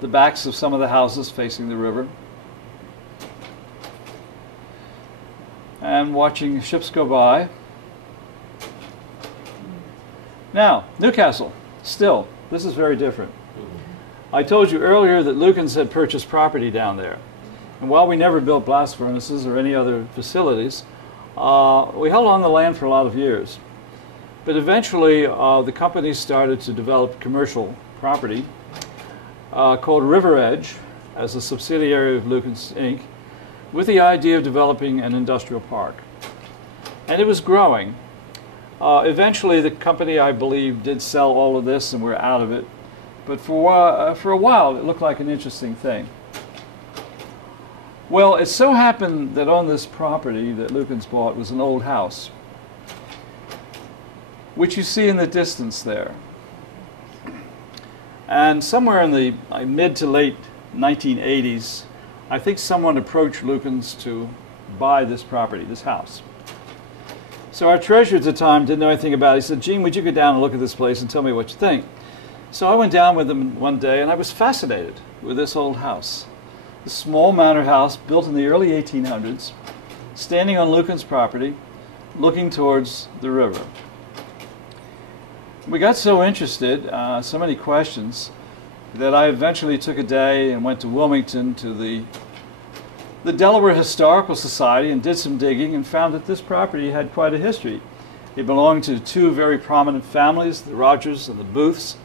The backs of some of the houses facing the river. and watching ships go by. Now, Newcastle, still, this is very different. I told you earlier that Lukens had purchased property down there. And while we never built blast furnaces or any other facilities, we held on the land for a lot of years. But eventually, the company started to develop commercial property called River Edge as a subsidiary of Lukens, Inc., with the idea of developing an industrial park. And it was growing. Eventually, the company, I believe, did sell all of this and we're out of it. But for a while, it looked like an interesting thing. Well, it so happened that on this property that Lukens bought was an old house, which you see in the distance there. And somewhere in the mid to late 1980s, I think someone approached Lukens to buy this property, this house. So our treasurer at the time didn't know anything about it. He said, Gene, would you go down and look at this place and tell me what you think? So I went down with him one day, and I was fascinated with this old house. A small manor house built in the early 1800s, standing on Lukens property, looking towards the river. We got so interested, so many questions, that I eventually took a day and went to Wilmington to the Delaware Historical Society and did some digging and found that this property had quite a history. It belonged to two very prominent families, the Rogers and the Booths,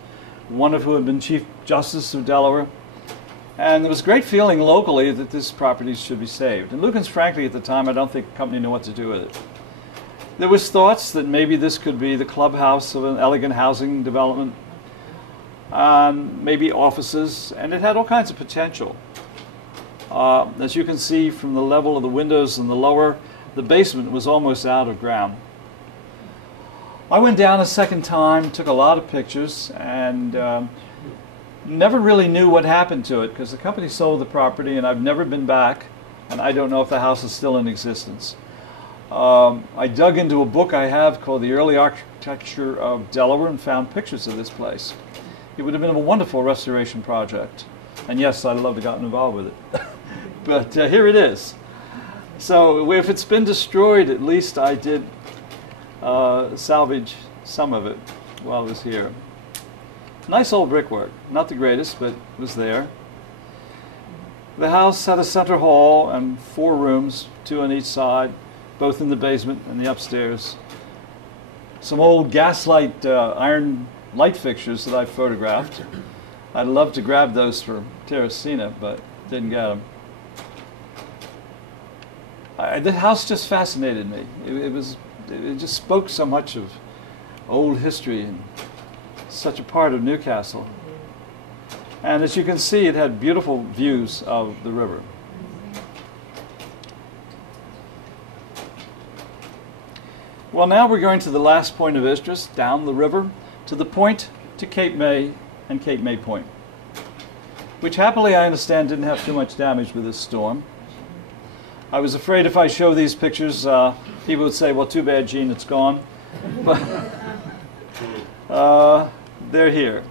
one of whom had been Chief Justice of Delaware. And there was great feeling locally that this property should be saved. And Lukens, frankly, at the time, I don't think the company knew what to do with it. There was thoughts that maybe this could be the clubhouse of an elegant housing development, maybe offices, and it had all kinds of potential. As you can see from the level of the windows in the lower, the basement was almost out of ground. I went down a second time, took a lot of pictures, and never really knew what happened to it because the company sold the property and I've never been back, and I don't know if the house is still in existence. I dug into a book I have called The Early Architecture of Delaware and found pictures of this place. It would have been a wonderful restoration project. And yes, I'd love to have gotten involved with it. But here it is. So if it's been destroyed, at least I did salvage some of it while I was here. Nice old brickwork. Not the greatest, but it was there. The house had a center hall and 4 rooms, 2 on each side, both in the basement and the upstairs. Some old gaslight iron light fixtures that I photographed. I'd love to grab those for Terracina, but didn't get them. The house just fascinated me. It just spoke so much of old history and such a part of Newcastle. And as you can see, it had beautiful views of the river. Well, now we're going to the last point of interest, down the river, to the point to Cape May and Cape May Point, which happily I understand didn't have too much damage with this storm. I was afraid if I show these pictures, people would say, well, too bad, Gene, it's gone. But they're here.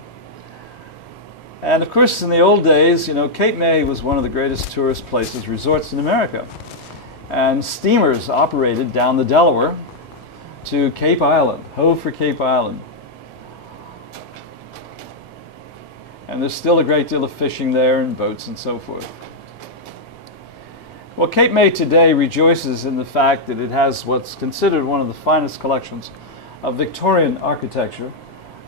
And of course, in the old days, you know, Cape May was one of the greatest tourist places, resorts in America. And steamers operated down the Delaware to Cape Island, hove for Cape Island. And there's still a great deal of fishing there and boats and so forth. Well, Cape May today rejoices in the fact that it has what's considered one of the finest collections of Victorian architecture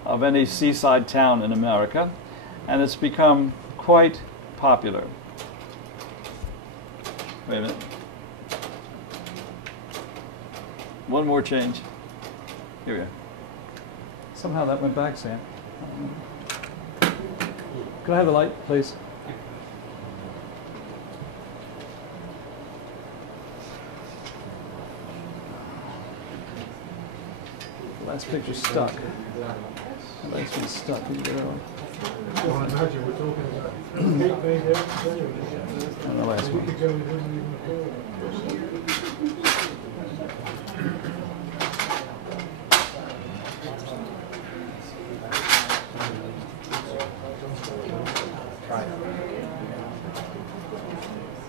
of any seaside town in America, and it's become quite popular. Wait a minute. One more change. Here we go. Somehow that went back, Sam. Could I have the light, please? The last picture's stuck. The last one's stuck. You get it on. I imagine we're talking about Cape May there. And the last We one. could go with them even before.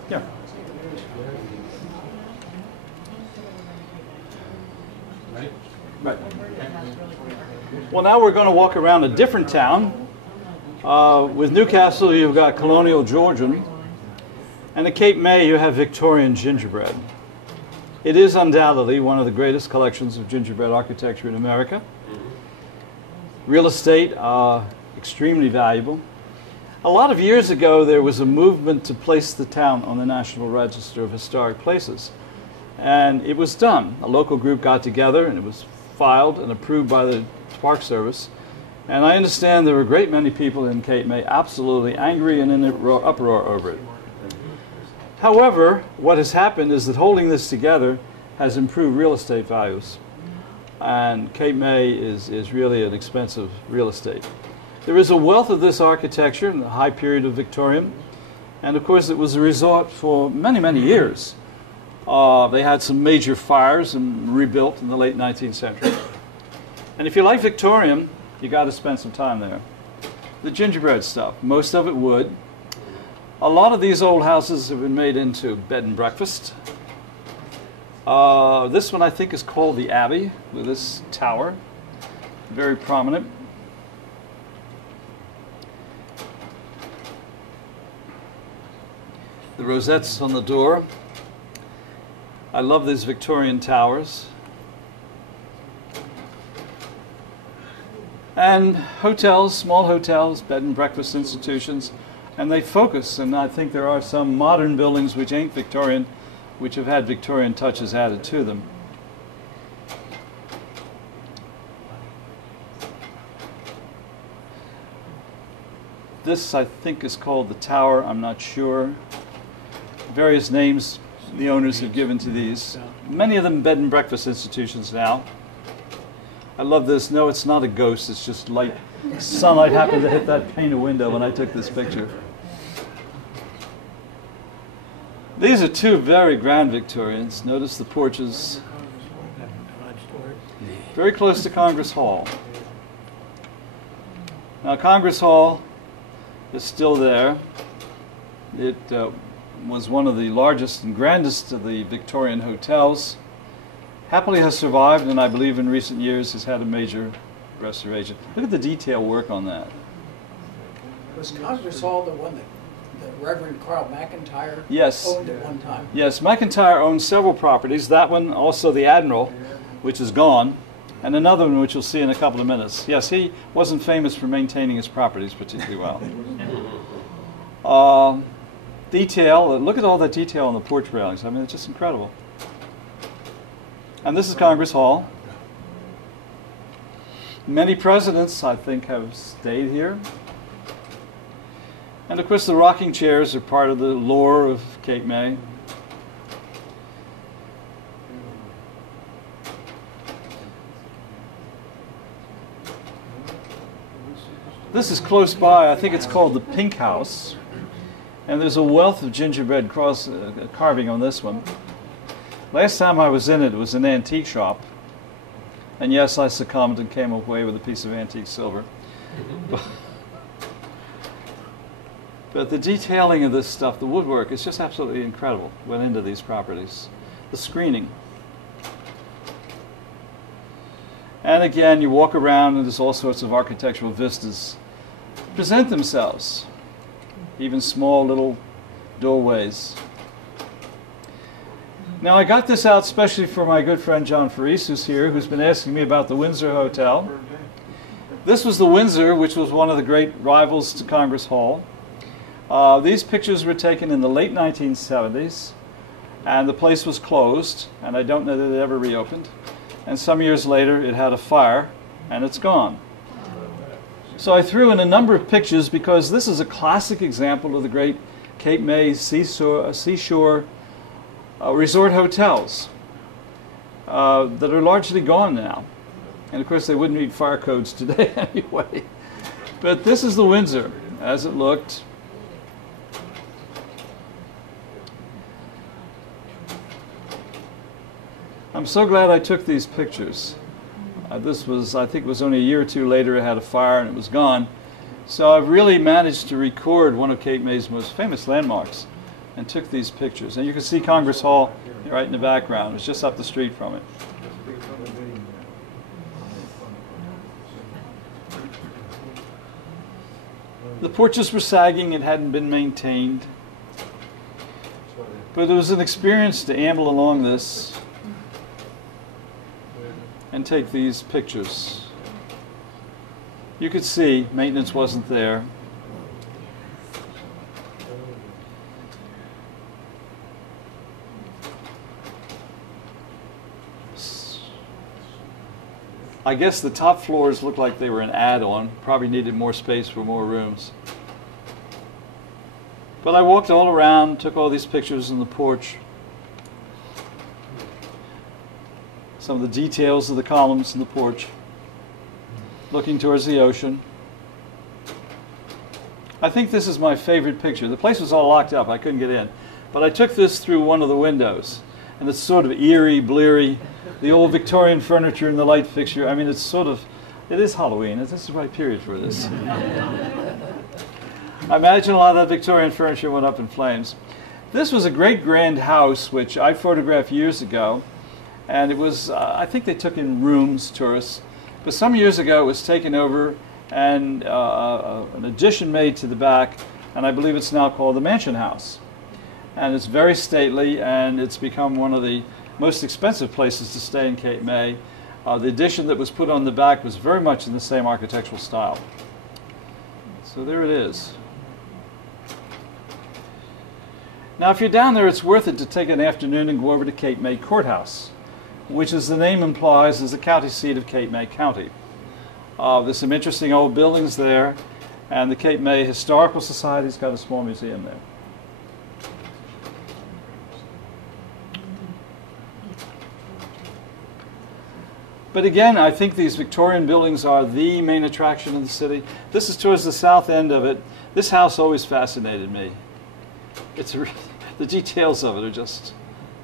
Yeah. Right. Well, now we're going to walk around a different town. With Newcastle, you've got colonial Georgian. And at Cape May, you have Victorian gingerbread. It is undoubtedly one of the greatest collections of gingerbread architecture in America. Real estate, extremely valuable. A lot of years ago, there was a movement to place the town on the National Register of Historic Places. And it was done. A local group got together, and it was filed and approved by the Park Service. And I understand there were a great many people in Cape May absolutely angry and in an uproar over it. However, what has happened is that holding this together has improved real estate values. And Cape May is really an expensive real estate. There is a wealth of this architecture in the high period of Victorian. And of course, it was a resort for many, many years. They had some major fires and rebuilt in the late 19th century. And if you like Victorian, you got to spend some time there. The gingerbread stuff, most of it wood. A lot of these old houses have been made into bed and breakfast. This one I think is called the Abbey, with this tower, very prominent. The rosettes on the door. I love these Victorian towers. And hotels, small hotels, bed and breakfast institutions, and they focus, and I think there are some modern buildings which ain't Victorian, which have had Victorian touches added to them. This, I think, is called the Tower. I'm not sure. Various names the owners have given to these. Many of them bed and breakfast institutions now. I love this. No, it's not a ghost. It's just light. Sunlight happened to hit that pane of window when I took this picture. These are two very grand Victorians. Notice the porches. Very close to Congress Hall. Now, Congress Hall is still there. It was one of the largest and grandest of the Victorian hotels. Happily has survived, and I believe in recent years has had a major restoration. Look at the detail work on that. Was Congress Hall the one that Reverend Carl McIntyre owned at one time? Yes, McIntyre owned several properties. That one, also the Admiral, which is gone, and another one which you'll see in a couple of minutes. Yes, he wasn't famous for maintaining his properties particularly well. Detail, look at all that detail on the porch railings. I mean, it's just incredible. And this is Congress Hall. Many presidents, I think, have stayed here. And of course, the rocking chairs are part of the lore of Cape May. This is close by. I think it's called the Pink House. And there's a wealth of gingerbread carving on this one. Last time I was in it, it was an antique shop. And yes, I succumbed and came away with a piece of antique silver. But the detailing of this stuff, the woodwork, is just absolutely incredible. Went into these properties. The screening. And again, you walk around and there's all sorts of architectural vistas present themselves. Even small little doorways. Now, I got this out especially for my good friend John Faris, who's here, who's been asking me about the Windsor Hotel. This was the Windsor, which was one of the great rivals to Congress Hall. These pictures were taken in the late 1970s, and the place was closed, and I don't know that it ever reopened. And some years later, it had a fire, and it's gone. So I threw in a number of pictures because this is a classic example of the great Cape May seashore resort hotels that are largely gone now. And of course, they wouldn't meet fire codes today anyway. But this is the Windsor as it looked. I'm so glad I took these pictures. This was, I think it was only a year or two later, it had a fire and it was gone. So I've really managed to record one of Cape May's most famous landmarks and took these pictures. And you can see Congress Hall right in the background. It's just up the street from it. The porches were sagging, it hadn't been maintained. But it was an experience to amble along this and take these pictures. You could see maintenance wasn't there. I guess the top floors looked like they were an add-on, probably needed more space for more rooms. But I walked all around, took all these pictures in the porch. Some of the details of the columns in the porch, looking towards the ocean. I think this is my favorite picture. The place was all locked up, I couldn't get in. But I took this through one of the windows, and it's sort of eerie, bleary. The old Victorian furniture and the light fixture. I mean, it's sort of, it is Halloween. This is the right period for this. I imagine a lot of that Victorian furniture went up in flames. This was a great grand house, which I photographed years ago. And it was, I think they took in rooms, tourists. But some years ago, it was taken over and an addition made to the back. And I believe it's now called the Mansion House. And it's very stately, and it's become one of the most expensive places to stay in Cape May. The addition that was put on the back was very much in the same architectural style. So there it is. Now if you're down there, it's worth it to take an afternoon and go over to Cape May Courthouse, which, as the name implies, is the county seat of Cape May County. There's some interesting old buildings there, and the Cape May Historical Society's got a small museum there. But again, I think these Victorian buildings are the main attraction of the city. This is towards the south end of it. This house always fascinated me. The details of it are just,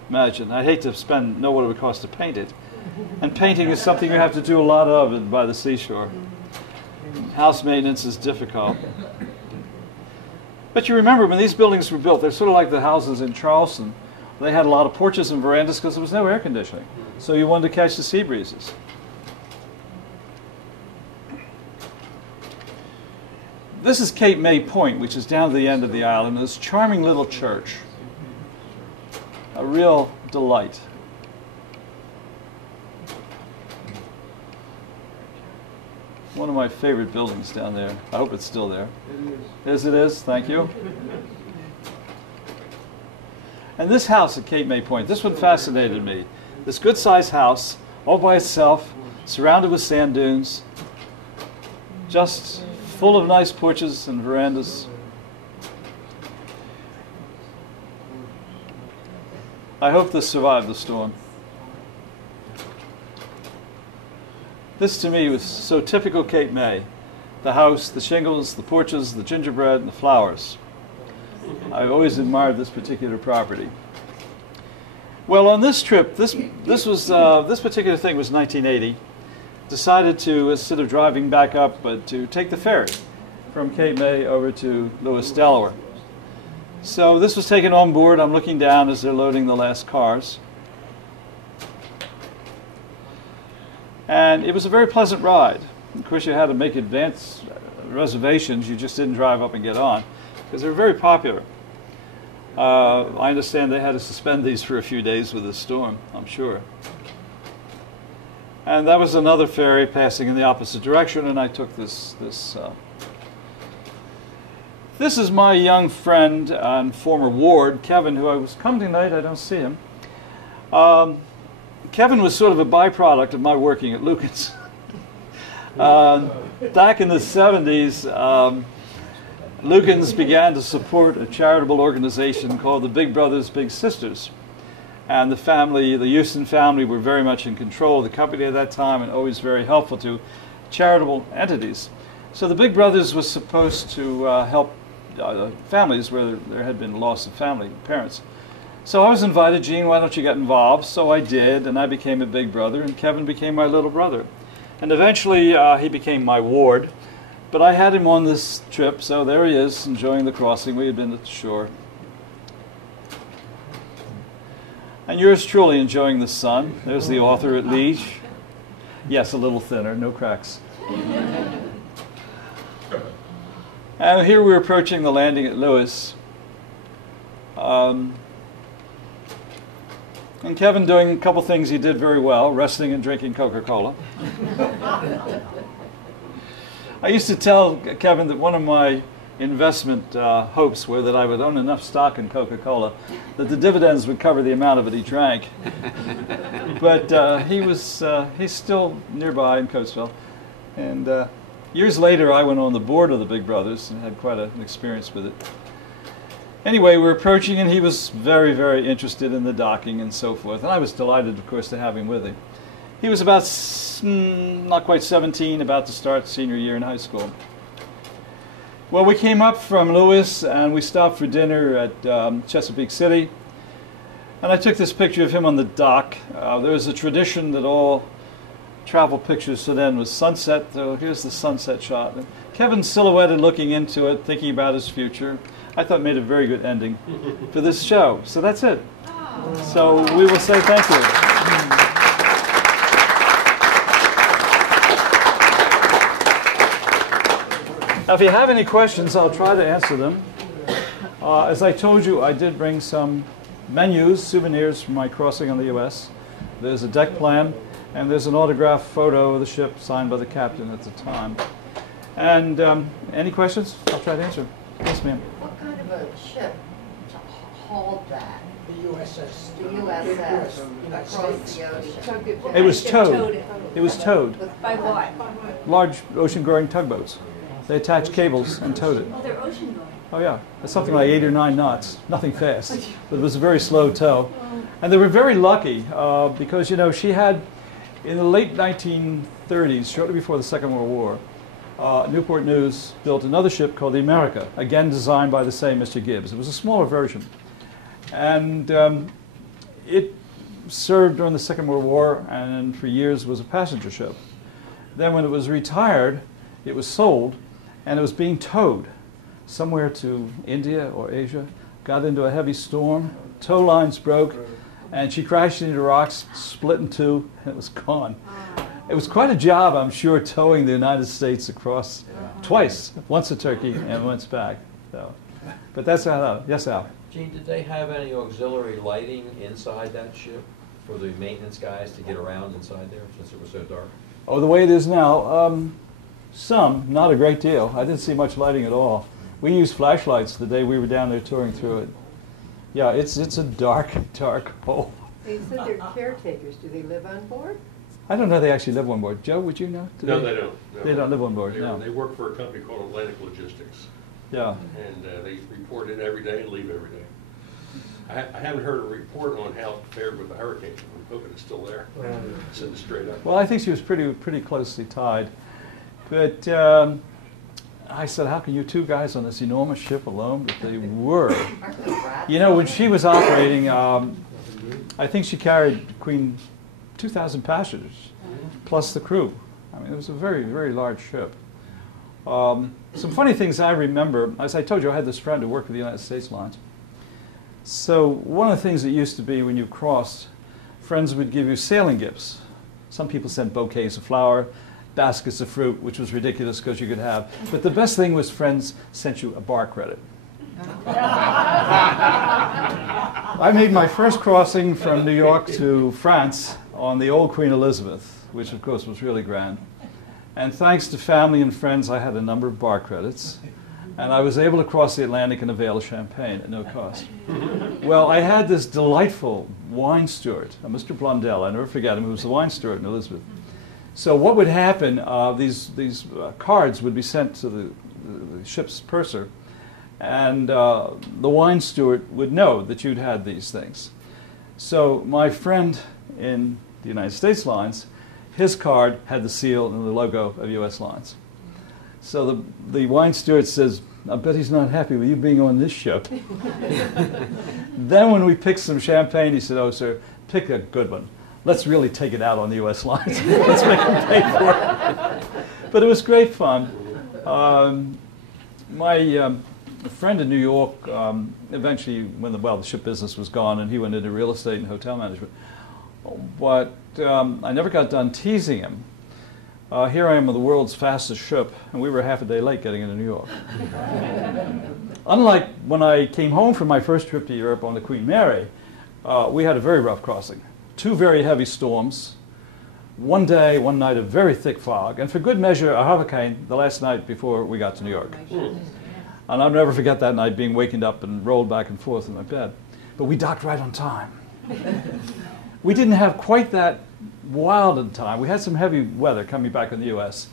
imagine. I'd hate to know what it would cost to paint it. And painting is something you have to do a lot of by the seashore. House maintenance is difficult. But you remember when these buildings were built, they're sort of like the houses in Charleston. They had a lot of porches and verandas because there was no air conditioning. So you wanted to catch the sea breezes. This is Cape May Point, which is down to the end of the island. This charming little church. A real delight. One of my favorite buildings down there. I hope it's still there. Yes, it is. Thank you. And this house at Cape May Point, this one fascinated me. This good-sized house, all by itself, surrounded with sand dunes, just full of nice porches and verandas. I hope this survived the storm. This to me was so typical Cape May. The house, the shingles, the porches, the gingerbread, and the flowers. I've always admired this particular property. Well, on this trip, this particular thing was 1980. Decided to, instead of driving back up, but to take the ferry from Cape May over to Lewis, Delaware. So this was taken on board. I'm looking down as they're loading the last cars. And it was a very pleasant ride. Of course, you had to make advance reservations. You just didn't drive up and get on, because they're very popular. I understand they had to suspend these for a few days with the storm, I'm sure. And that was another ferry passing in the opposite direction, and I took this. This is my young friend and former ward, Kevin, who I was coming tonight. I don't see him. Kevin was sort of a byproduct of my working at Lucan's. Back in the 70s, Lucan's began to support a charitable organization called the Big Brothers Big Sisters. And the family, the Houston family, were very much in control of the company at that time and always very helpful to charitable entities. So the Big Brothers was supposed to help families where there had been loss of family, parents. So I was invited, Gene, why don't you get involved? So I did, and I became a big brother, and Kevin became my little brother. And eventually he became my ward. But I had him on this trip, so there he is, enjoying the crossing. We had been at the shore. And yours truly enjoying the sun. There's the author at leash. Yes, a little thinner, no cracks. And here we're approaching the landing at Lewis. And Kevin doing a couple things he did very well, resting and drinking Coca-Cola. I used to tell Kevin that one of my investment hopes were that I would own enough stock in Coca-Cola that the dividends would cover the amount of it he drank. But he's still nearby in Coatesville. And years later, I went on the board of the Big Brothers and had quite an experience with it. Anyway, we're approaching, and he was very, very interested in the docking and so forth. And I was delighted, of course, to have him with him. He was about not quite 17, about to start senior year in high school. Well, we came up from Lewis, and we stopped for dinner at Chesapeake City. And I took this picture of him on the dock. There was a tradition that all travel pictures to then was sunset. So here's the sunset shot. And Kevin silhouetted looking into it, thinking about his future. I thought it made a very good ending for this show. So that's it. So we will say thank you. Now, if you have any questions, I'll try to answer them. As I told you, I did bring some menus, souvenirs from my crossing on the U.S. There's a deck plan, and there's an autographed photo of the ship signed by the captain at the time. And any questions? I'll try to answer. Yes, ma'am. What kind of a ship hauled that? The USS. The USS across the ocean? It was towed. It was towed. By what? Large ocean-going tugboats. They attached cables and towed it. Oh, they're ocean going. Oh yeah, it's something like 8 or 9 knots. Nothing fast, but it was a very slow tow. And they were very lucky because, you know, she had, in the late 1930s, shortly before the Second World War, Newport News built another ship called the America, again designed by the same Mr. Gibbs. It was a smaller version. And it served during the Second World War and for years was a passenger ship. Then when it was retired, it was sold and it was being towed somewhere to India or Asia, got into a heavy storm, tow lines broke, and she crashed into rocks, split in two, and it was gone. It was quite a job, I'm sure, towing the United States across twice, once to Turkey and once back. So, but that's how. Yes, Al. Gene, did they have any auxiliary lighting inside that ship for the maintenance guys to get around inside there since it was so dark? Oh, the way it is now, some, not a great deal. I didn't see much lighting at all. We used flashlights the day we were down there touring through it. Yeah, it's a dark, dark hole. They said they're caretakers. Do they live on board? I don't know if they actually live on board. Joe, would you know? No, they don't. No. They don't live on board, They no. They work for a company called Atlantic Logistics. Yeah. And they report in every day and leave every day. I haven't heard a report on how it fared with the hurricane. I'm hoping it's still there, sitting straight up. Well, I think she was pretty closely tied. But I said, how can you two guys on this enormous ship alone? But they were. You know, when she was operating, I think she carried between 2,000 passengers, plus the crew. I mean, it was a very, very large ship. Some funny things I remember, as I told you, I had this friend who worked for the United States Lines. So one of the things that used to be when you crossed, friends would give you sailing gifts. Some people sent bouquets of flower, baskets of fruit, which was ridiculous because you could have. But the best thing was friends sent you a bar credit. I made my first crossing from New York to France on the old Queen Elizabeth, which of course was really grand. And thanks to family and friends, I had a number of bar credits. And I was able to cross the Atlantic and avail of champagne at no cost. Well, I had this delightful wine steward, Mr. Blundell, I never forget him, who was the wine steward in Elizabeth. So what would happen, these cards would be sent to the ship's purser, and the wine steward would know that you'd had these things. So my friend in the United States Lines, his card had the seal and the logo of U.S. Lines. So the wine steward says, I bet he's not happy with you being on this ship. Then when we picked some champagne, he said, oh, sir, pick a good one. Let's really take it out on the U.S. Lines. Let's make them pay for it. But it was great fun. My friend in New York, eventually, when the ship business was gone, and he went into real estate and hotel management. But I never got done teasing him. Here I am on the world's fastest ship, and we were half a day late getting into New York. Unlike when I came home from my first trip to Europe on the Queen Mary, we had a very rough crossing. 2 very heavy storms, one day, one night of very thick fog, and for good measure, a hurricane the last night before we got to New York. And I'll never forget that night being wakened up and rolled back and forth in my bed. But we docked right on time. We didn't have quite that wild in time. We had some heavy weather coming back in the U.S.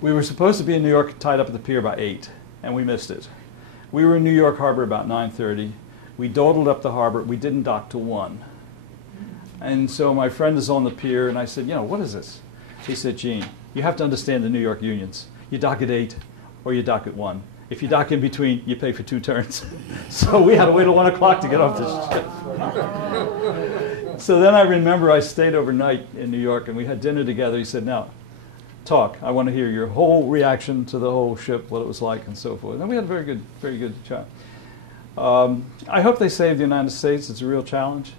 We were supposed to be in New York tied up at the pier by 8, and we missed it. We were in New York Harbor about 9:30. We dawdled up the harbor. We didn't dock till 1. And so my friend is on the pier, and I said, what is this? He said, Gene, you have to understand the New York unions. You dock at 8 or you dock at 1. If you dock in between, you pay for 2 turns. So we had to wait till 1 o'clock to get off the ship. So then I remember I stayed overnight in New York, and we had dinner together. He said, now, talk. I want to hear your whole reaction to the whole ship, what it was like, and so forth. And we had a very good chat. I hope they save the United States. It's a real challenge,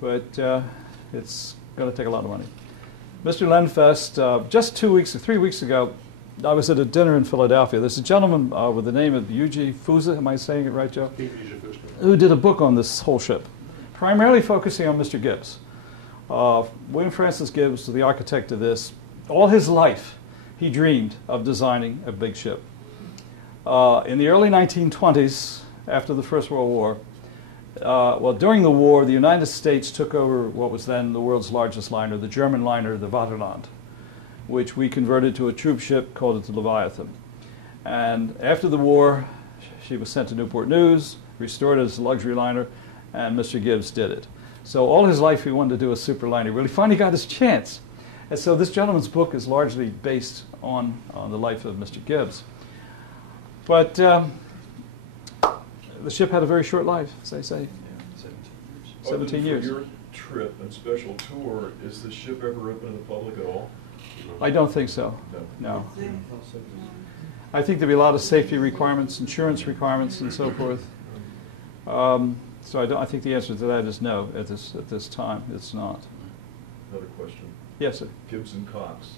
but it's going to take a lot of money. Mr. Lenfest, just 3 weeks ago, I was at a dinner in Philadelphia. There's a gentleman with the name of Yuji Fusa, am I saying it right, Joe? Who did a book on this whole ship, primarily focusing on Mr. Gibbs. William Francis Gibbs, the architect of this, all his life he dreamed of designing a big ship. In the early 1920s, after the First World War, during the war, the United States took over what was then the world's largest liner, the German liner, the Vaterland, which we converted to a troop ship, called it the Leviathan. And after the war, she was sent to Newport News, restored as a luxury liner, and Mr. Gibbs did it. So all his life he wanted to do a superliner. Really finally got his chance. And so this gentleman's book is largely based on the life of Mr. Gibbs. But the ship had a very short life, as they say. 17 years. For your trip and special tour, is the ship ever open to the public at all? I don't think so. No. I think there'll be a lot of safety requirements, insurance requirements, and so forth. So I think the answer to that is no. At this time, it's not. Another question. Yes, sir. Gibbs and Cox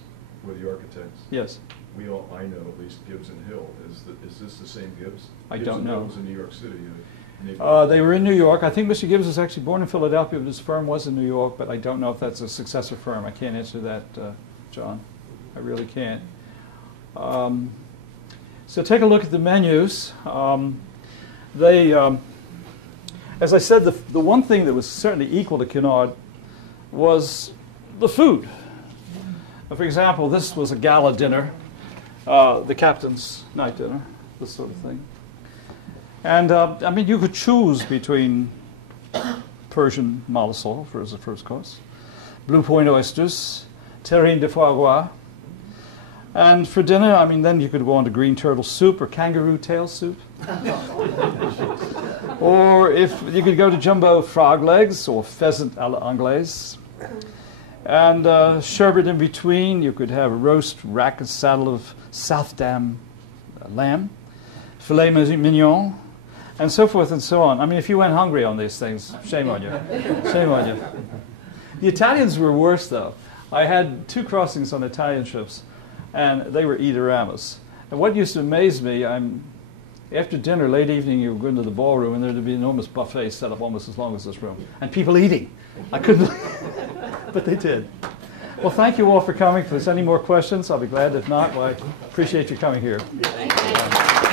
were the architects. Yes. I know at least Gibbs and Hill. Is this the same Gibbs? I Gibbs don't and know. Hill was in New York City. They were in New York. I think Mr. Gibbs was actually born in Philadelphia, but his firm was in New York, but I don't know if that's a successor firm. I can't answer that, John. I really can't. So take a look at the menus. As I said, the one thing that was certainly equal to Cunard was the food. For example, this was a gala dinner, the captain's night dinner, this sort of thing. And I mean, you could choose between Persian malasol as the first course, blue point oysters, terrine de foie gras, and for dinner, I mean, then you could go on to green turtle soup or kangaroo tail soup. Or if you could go to jumbo frog legs or pheasant à l'anglaise. And sherbet in between, you could have a roast rack and saddle of Southdam lamb, filet mignon, and so forth and so on. I mean, if you went hungry on these things, shame on you. Shame on you. The Italians were worse, though. I had 2 crossings on Italian ships, and they were eat-oramas. And what used to amaze me, after dinner, late evening, you would go into the ballroom, and there would be an enormous buffet set up almost as long as this room, and people eating. I couldn't, but they did. Well, thank you all for coming. If there's any more questions, I'll be glad. If not, well, I appreciate you coming here. Thank you.